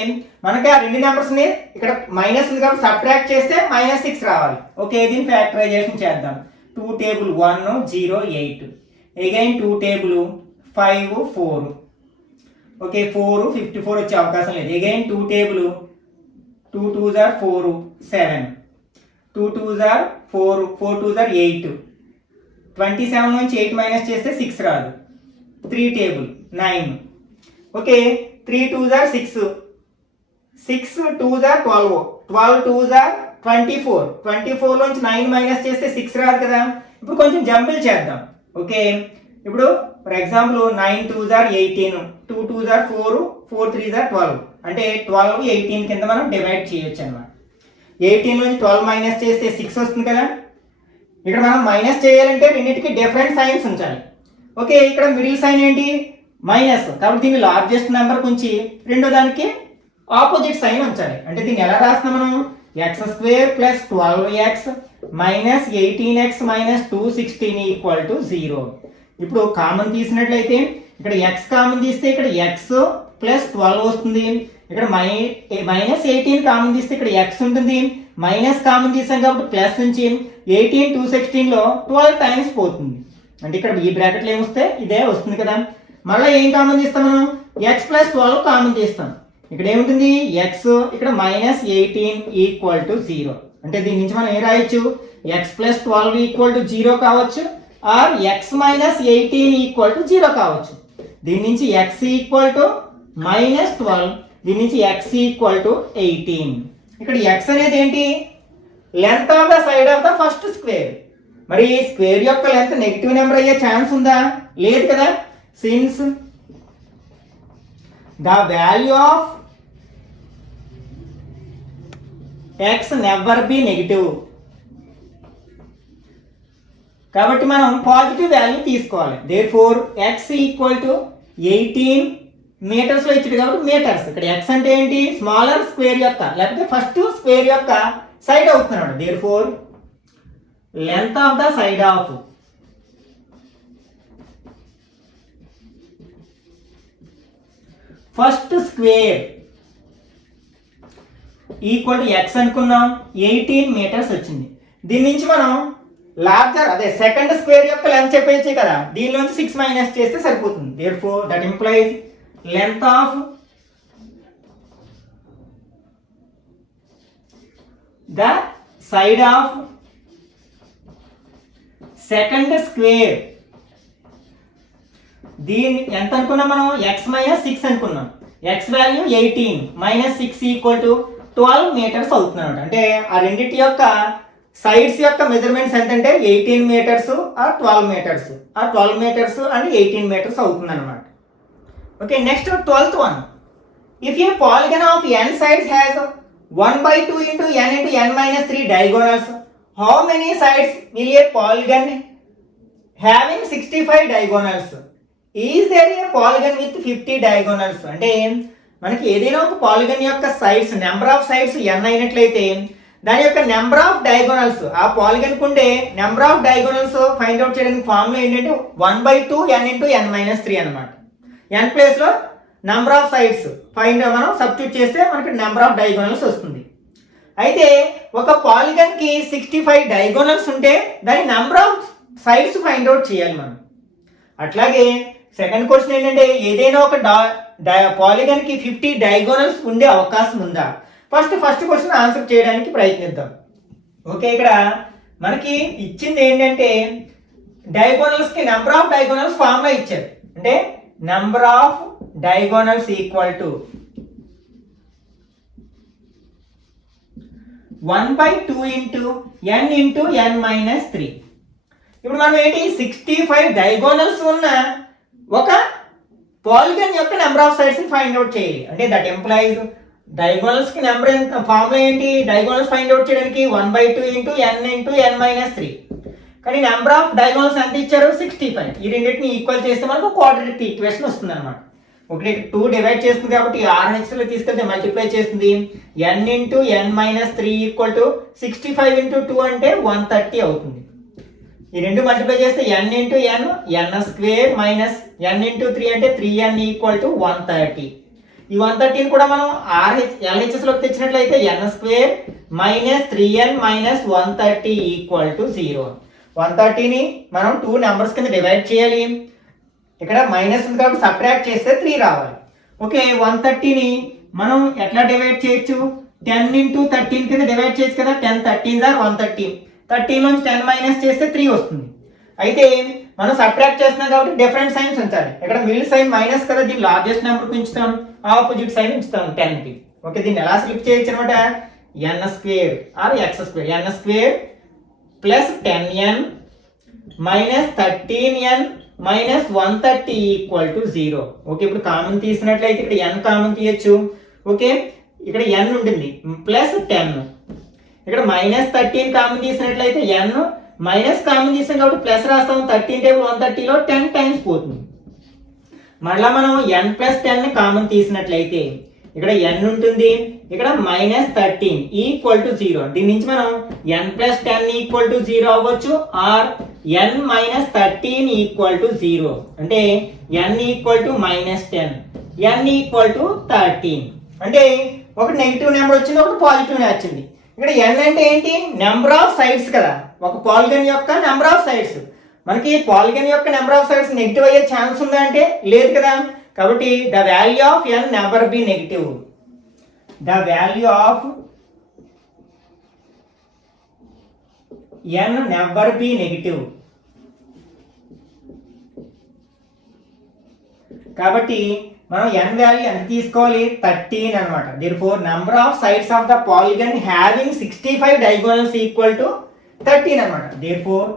మనకి ఆ రెండు నెంబర్స్ ని ఇక్కడ మైనస్ ఉంది కాబట్టి సబ్ట్రాక్ట్ చేస్తే -6 రావాలి. ఓకే, దీన్ని ఫ్యాక్టరైజేషన్ చేద్దాం. 2 టేబుల్ 1 0 8, అగైన్ 2 టేబుల్ 5 4. ఓకే, 4 54 వచ్చే అవకాశం లేదు. Again 2 table 2 2s are 4 7, 2 2s are 4, 4 2s are 8. 27 నుంచి 8 మైనస్ చేస్తే 6 రాదు. 3 table 9. Okay, 3 2s are 6, 6 2s are 12, 12 2s are 24. 24 నుంచి 9 మైనస్ చేస్తే 6 రాదు కదా. ఇప్పుడు కొంచెం జంపుల్ చేద్దాం. ఓకే, ఇప్పుడు for example 9 2s are 18, 2 2s are 4, 4 3s are 12. అంటే 12 18 కింద మనం డివైడ్ చేయొచ్చు అన్నమాట. 18 నుంచి 12 మైనస్ చేస్తే 6 వస్తుంది కదా. ఇక్కడ మనం మైనస్ చేయాలంటే రెండింటికి డిఫరెంట్ సైన్స్ ఉంచాలి. ఓకే, ఇక్కడ మిడిల్ సైన్ ఏంటి, మైనస్, కాబట్టి దీన్ని లార్జెస్ట్ నెంబర్ ఉంచి రెండో దానికి ఆపోజిట్ సైన్ ఉంచాలి. అంటే దీన్ని ఎలా రాస్తున్నాం మనం, x² plus 12x minus 18x minus 216 equal to 0. ఇప్పుడు కామన్ తీసినట్లయితే ఇక్కడ x కామన్ తీస్తే ఇక్కడ x ప్లస్ 12 వస్తుంది, ఇక్కడ -18 కామన్ తీస్తే ఇక్కడ x ఉంటుంది, మైనస్ కామన్ తీసాం కాబట్టి ప్లస్ నుంచి 18 216లో 12 టైమ్స్ పోతుంది. అంటే ఇక్కడ ఈ బ్రాకెట్లో ఏమొస్తే ఇదే వస్తుంది కదా. మళ్ళీ ఏం కామన్ తీస్తాం మనం, x ప్లస్ 12 కామన్ తీస్తాం. ఇక్కడ ఏముంటుంది x, ఇక్కడ -18 ఈక్వల్ టు 0. అంటే దీని నుంచి మనం ఏం రాయొచ్చు, x ప్లస్ 12 ఈక్వల్ టు 0 కావచ్చు, ఆర్ x -18 ఈక్వల్ టు 0 కావచ్చు. దీని నుంచి x ఈక్వల్ టు -12, దీని నుంచి x ఈక్వల్ టు 18. ఇక్కడ x అనేది ఏంటి, length of the side of the first square. మరి ఈ స్క్వేర్ యొక్క లెంత్ నెగిటివ్ నెంబర్ అయ్యే ఛాన్స్ ఉందా, లేదు కదా. Since the value of x never be negative, కాబట్టి మనం పాజిటివ్ వాల్యూ తీసుకోవాలి. Therefore x equal to 18 metres లో ఇచ్చాడు కాబట్టి మీటర్స్. ఇక్కడ x అంటే ఏంటి, స్మాలర్ స్క్వేర్ యొక్క లేకపోతే ఫస్ట్ స్క్వేర్ యొక్క సైడ్ అవుతున్నాడు. Therefore length of the side of first square equal to x అనుకున్నాం, 18 మీటర్స్ వచ్చింది. దీని నుంచి మనం లార్జర్ అదే సెకండ్ స్క్వేర్ యొక్క లెంత్ చెప్పేసి కదా, దీనిలోంచి 6 మైనస్ చేస్తే సరిపోతుంది. Therefore that implies length of the side of second square. దీన్ని ఎంత అనుకున్నాం మనం, x -6 అనుకున్నాం. x value 18 -6 equal to 12 metres అవుతుంది. అంటే ఆ రెండింటి యొక్క సైడ్స్ యొక్క మెజర్మెంట్స్ ఎంతంటే 18 మీటర్స్ ఆర్ 12 మీటర్స్, ఆ 12 మీటర్స్ అండ్ 18 మీటర్స్ అవుతుంది అనమాట. Okay, next 12th one. If A polygon of n sides has 1/2 into n into n minus 3 diagonals, how many sides will a polygon having 65 diagonals? Is there a polygon with 50 diagonals? అంటే మనకి ఏదైనా ఒక polygon యొక్క sides number of sides n అయినట్లయితే దాని యొక్క number of diagonals, ఆ polygon కుండే number of diagonals find out చేయడానికి ఫార్ములా ఏంటంటే 1/2 n into n minus 3 అనమాట. n ప్లేస్ లో నెంబర్ ఆఫ్ సైడ్స్ మనం సబ్స్టిట్యూట్ చేస్తే మనకి నెంబర్ ఆఫ్ డయాగోనల్స్ వస్తుంది. అయితే ఒక పాలిగన్ కి 65 డయాగోనల్స్ ఉంటే దాని number of sides find out చేయాలి మనం. అట్లాగే సెకండ్ క్వశ్చన్ ఏంటంటే ఏదైనా ఒక పాలిగన్ కి 50 డయాగోనల్స్ ఉండే అవకాశం ఉందా? ఫస్ట్ క్వశ్చన్ ఆన్సర్ చేయడానికి ప్రయత్నిద్దాం. ఓకే, ఇక్కడ మనకి ఇచ్చింది ఏంటంటే డయాగోనల్స్ కి నెంబర్ ఆఫ్ డయాగోనల్స్ ఫార్ములా ఇచ్చారు. అంటే number of diagonals equal to 1/2 into n into n minus 3. ఇప్పుడు మనం ఏంటి 65 డయాగోనల్స్ ఉన్న ఒక పాలిగన్ యొక్క number of sides find out చేయాలి. అంటే దట్ ఎంప్లాయిస్ డయాగోనల్స్ కి నెంబర్ ఎంత, ఫార్ములా ఏంటి, డయాగోనల్స్ ఫైండ్ అవుట్ చేయడానికి 1/2 into n into n minus 3. కానీ నెంబర్ ఆఫ్ డయాగోనల్స్ ఎంత ఇచ్చారు, 65. ఈ రెండింటిని ఈక్వల్ చేస్తే మనకు క్వాడ్రాటిక్ ఈక్వేషన్ వస్తుంది అనమాట. ఒకటి 2 డివైడ్ చేస్తుంది కాబట్టి RH లో తీసుకెళ్తే మల్టిప్లై చేస్తుంది. n into n minus 3 equal to 65 into 2 అంటే 130 అవుతుంది. ఈ రెండు మల్టిప్లై చేస్తే n into n n square minus n into 3 అంటే 3n ఈక్వల్ టు 130. ఈ 130 కూడా మనం LHS లోకి తెచ్చినట్లయితే n square minus 3n minus 130 equal to 0. 130ని మనం 2 నెంబర్స్ కింద డివైడ్ చేయాలి. ఇక్కడ మైనస్ ఉంది కాబట్టి సబ్ట్రాక్ట్ చేస్తే 3 రావాలి. ఓకే, 130ని మనం ఎట్లా డివైడ్ చేయొచ్చు, 10 into 13 కింద డివైడ్ చేయొచ్చు కదా. 10 13s are 130. 13 నుంచి 10 మైనస్ చేస్తే 3 వస్తుంది. అయితే మనం సబ్ట్రాక్ట్ చేస్తున్నాం కాబట్టి డిఫరెంట్ సైన్స్ ఉంచాలి. ఇక్కడ మిడిల్ సైన్ మైనస్ కదా, దీన్ని లార్జెస్ట్ నెంబర్ కి ఉంచుతాం, ఆపోజిట్ సైన్ ఉంచుతాం 10 కి. ఓకే, దీన్ని ఎలా స్లిప్ చేయొచ్చు అనమాట, n square or x square, n square plus 10n minus 13n minus 130 equal to 0. Okay, ఇప్పుడు కామన్ తీసినట్లయితే ఇక్కడ n కామన్ తీయచ్చు. ఓకే, ఇక్కడ n ఉంటుంది ప్లస్ 10, ఇక్కడ మైనస్ 13 కామన్ తీసినట్లయితే n మైనస్ కామన్ తీసాం కాబట్టి ప్లస్ రాస్తాం. 13 టేబుల్ 130లో 10 టైమ్స్ పోతుంది. మళ్ళీ మనం n ప్లస్ 10 కామన్ తీసినట్లయితే ఇక్కడ n ఉంటుంది, ఇక్కడ మైనస్ 13 ఈక్వల్ టు 0. దీని నుంచి మనం n ప్లస్ 10 ఈక్వల్ టు 0 అవ్వచ్చు, or n minus 13 equal to 0. అంటే n equal to minus 10, n equal to 13. అంటే ఒక నెగిటివ్ నెంబర్ వచ్చింది, ఒకటి పాజిటివ్ వచ్చింది. ఇక్కడ n అంటే ఏంటి? నెంబర్ ఆఫ్ సైడ్స్ కదా, ఒక పాలిగన్ యొక్క నెంబర్ ఆఫ్ సైడ్స్. మనకి పాలిగన్ యొక్క నెంబర్ ఆఫ్ సైడ్స్ నెగిటివ్ అయ్యే ఛాన్స్ ఉందా అంటే లేదు కదా. కాబట్టి the value of n never be negative. The value of n never be negative. కాబట్టి మనం n వాల్యూ ఎంత తీసుకోవాలి? 13 అనమాట. therefore number of sides of the polygon having 65 diagonals equal to 13 అనమాట. therefore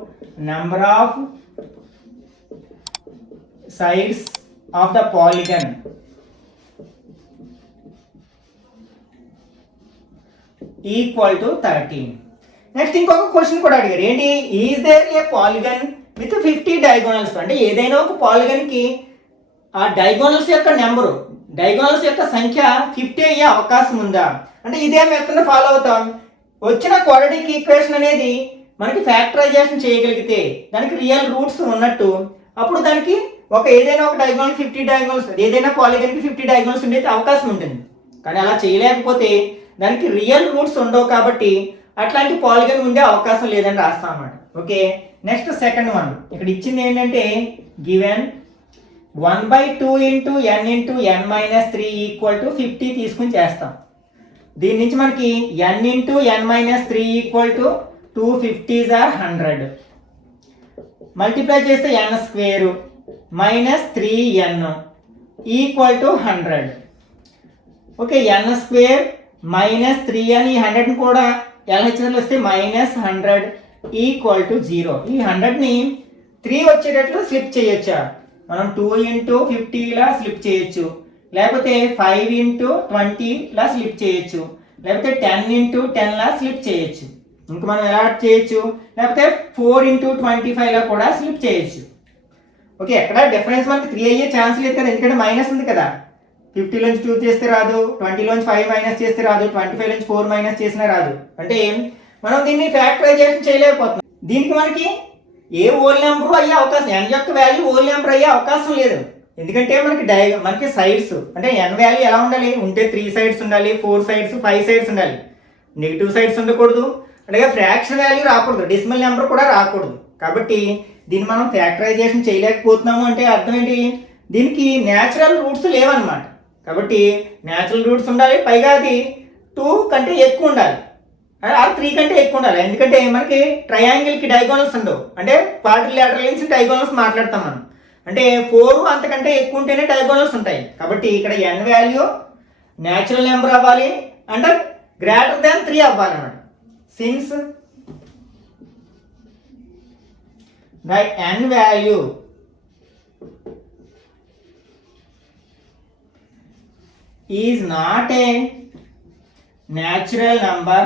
number of sides of the polygon equal to 13. Next ఇంకొక question కూడా అడిగారు. ఏంటి? Is there a polygon with 50 diagonals? అంటే ఏదైనా ఒక పాలిగన్ కి ఆ డయాగోనల్స్ యొక్క నెంబరు, డయాగోనల్స్ యొక్క సంఖ్య 50 అయ్యే అవకాశం ఉందా? అంటే ఇదే మెథడ్ ఫాలో అవుతాం. వచ్చిన క్వాడ్రాటిక్ ఈక్వేషన్ అనేది మనకి ఫ్యాక్టరైజేషన్ చేయగలిగితే దానికి రియల్ రూట్స్ ఉన్నట్టు, అప్పుడు దానికి ఏదైనా ఒక డయాగోనల్ 50 డయాగోనల్స్, ఏదైనా పాలిగన్ కి 50 డయాగోనల్స్ ఉండే అవకాశం ఉంటుంది. కానీ అలా చేయలేకపోతే దానికి రియల్ రూట్స్ ఉండవు, కాబట్టి అట్లాంటి పాలిగన్ ఉండే అవకాశం లేదని రాస్తాం అన్నమాట. ఓకే, నెక్స్ట్ సెకండ్ వన్ ఇక్కడ ఇచ్చింది ఏంటంటే given 1/2 into n into n minus 3 equal to 50 తీసుకుని చేస్తాం. దీని నుంచి మనకి n into n minus 3 equal to 250s or 100. Multiply చేస్తే n square minus 3n equal to 100. Okay, n square minus 3n, ఈ 100 కూడా LHSలో వస్తే మైనస్ 100 ఈక్వల్ టు 0. ఈ 100ని 3 వచ్చేటట్లు స్లిప్ చేయొచ్చా? మనం 2 ఇంటూ 50 లా స్లిప్ చేయొచ్చు, లేకపోతే 5 ఇంటూ 20 లా స్లిప్ చేయొచ్చు, లేకపోతే 10 ఇంటూ 10 లా స్లిప్ చేయొచ్చు. ఇంకా మనం ఎలా చేయొచ్చు? లేకపోతే 4 ఇంటూ 25 లా కూడా స్లిప్ చేయొచ్చు. ఓకే, ఎక్కడ డిఫరెన్స్ మనకి 3 అయ్యే ఛాన్స్ లేదు కదా, ఎందుకంటే మైనస్ ఉంది కదా. 50 నుంచి 2 చేస్తే రాదు, 20 నుంచి 5 మైనస్ చేస్తే రాదు, 25 నుంచి 4 మైనస్ చేసినా రాదు. అంటే మనం దీన్ని ఫ్యాక్టరైజేషన్ చేయలేకపోతున్నాం. దీనికి మనకి ఏ హోల్ నెంబర్ అయ్యే అవకాశం, n యొక్క వాల్యూ హోల్ నెంబర్ అయ్యే అవకాశం లేదు. ఎందుకంటే మనకి సైడ్స్ అంటే n వాల్యూ ఎలా ఉండాలి? ఉంటే 3 సైడ్స్ ఉండాలి, 4 సైడ్స్, 5 సైడ్స్ ఉండాలి. నెగిటివ్ సైడ్స్ ఉండకూడదు, అలాగే ఫ్రాక్షన్ వాల్యూ రాకూడదు, డెసిమల్ నెంబర్ కూడా రాకూడదు. కాబట్టి దీన్ని మనం ఫ్యాక్టరైజేషన్ చేయలేకపోతున్నాము అంటే అర్థం ఏంటి? దీనికి న్యాచురల్ రూట్స్ లేవన్నమాట. కాబట్టి న్యాచురల్ రూట్స్ ఉండాలి, పైగా అది 2 కంటే ఎక్కువ ఉండాలి, 3 కంటే ఎక్కువ ఉండాలి. ఎందుకంటే మనకి ట్రయాంగిల్కి డయాగోనల్స్ ఉండవు, అంటే క్వాడ్రిలేటరల్ నుంచి డయాగోనల్స్ మాట్లాడతాం మనం. అంటే 4 అంతకంటే ఎక్కువ ఉంటేనే డయాగోనల్స్ ఉంటాయి. కాబట్టి ఇక్కడ n వాల్యూ న్యాచురల్ నెంబర్ అవ్వాలి అంటే గ్రేటర్ దాన్ 3 అవ్వాలి అన్నమాట. Since the n value is not a natural number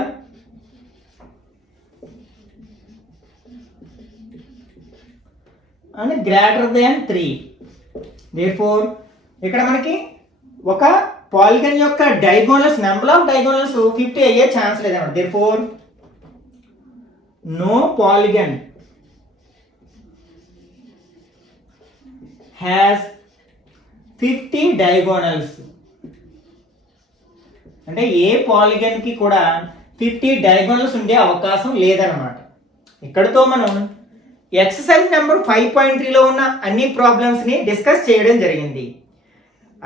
and greater than 3. therefore ఇక్కడ మనకి ఒక పాలిగన్ యొక్క డయాగోనల్స్, నెంబర్ ఆఫ్ డయాగోనల్స్ 50 అయ్యే ఛాన్స్ లేదన్నమాట. therefore no polygon has 50 diagonals. అంటే ఏ పాలిగన్ కి కూడా 50 డయాగోనల్స్ ఉండే అవకాశం లేదన్నమాట. ఇక్కడతో మనం ఎక్సర్సైజ్ నెంబర్ 5.3లో ఉన్న అన్ని ప్రాబ్లమ్స్ని డిస్కస్ చేయడం జరిగింది.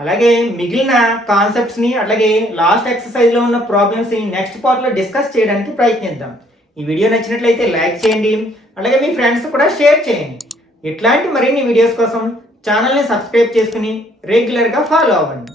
అలాగే మిగిలిన కాన్సెప్ట్స్ని అలాగే లాస్ట్ ఎక్సర్సైజ్లో ఉన్న ప్రాబ్లమ్స్ని నెక్స్ట్ పార్ట్లో డిస్కస్ చేయడానికి ప్రయత్నిద్దాం. ఈ వీడియో నచ్చినట్లయితే లైక్ చేయండి, అలాగే మీ ఫ్రెండ్స్ కూడా షేర్ చేయండి. ఇట్లాంటి మరిన్ని వీడియోస్ కోసం ఛానల్ని సబ్స్క్రైబ్ చేసుకుని రెగ్యులర్గా ఫాలో అవ్వండి.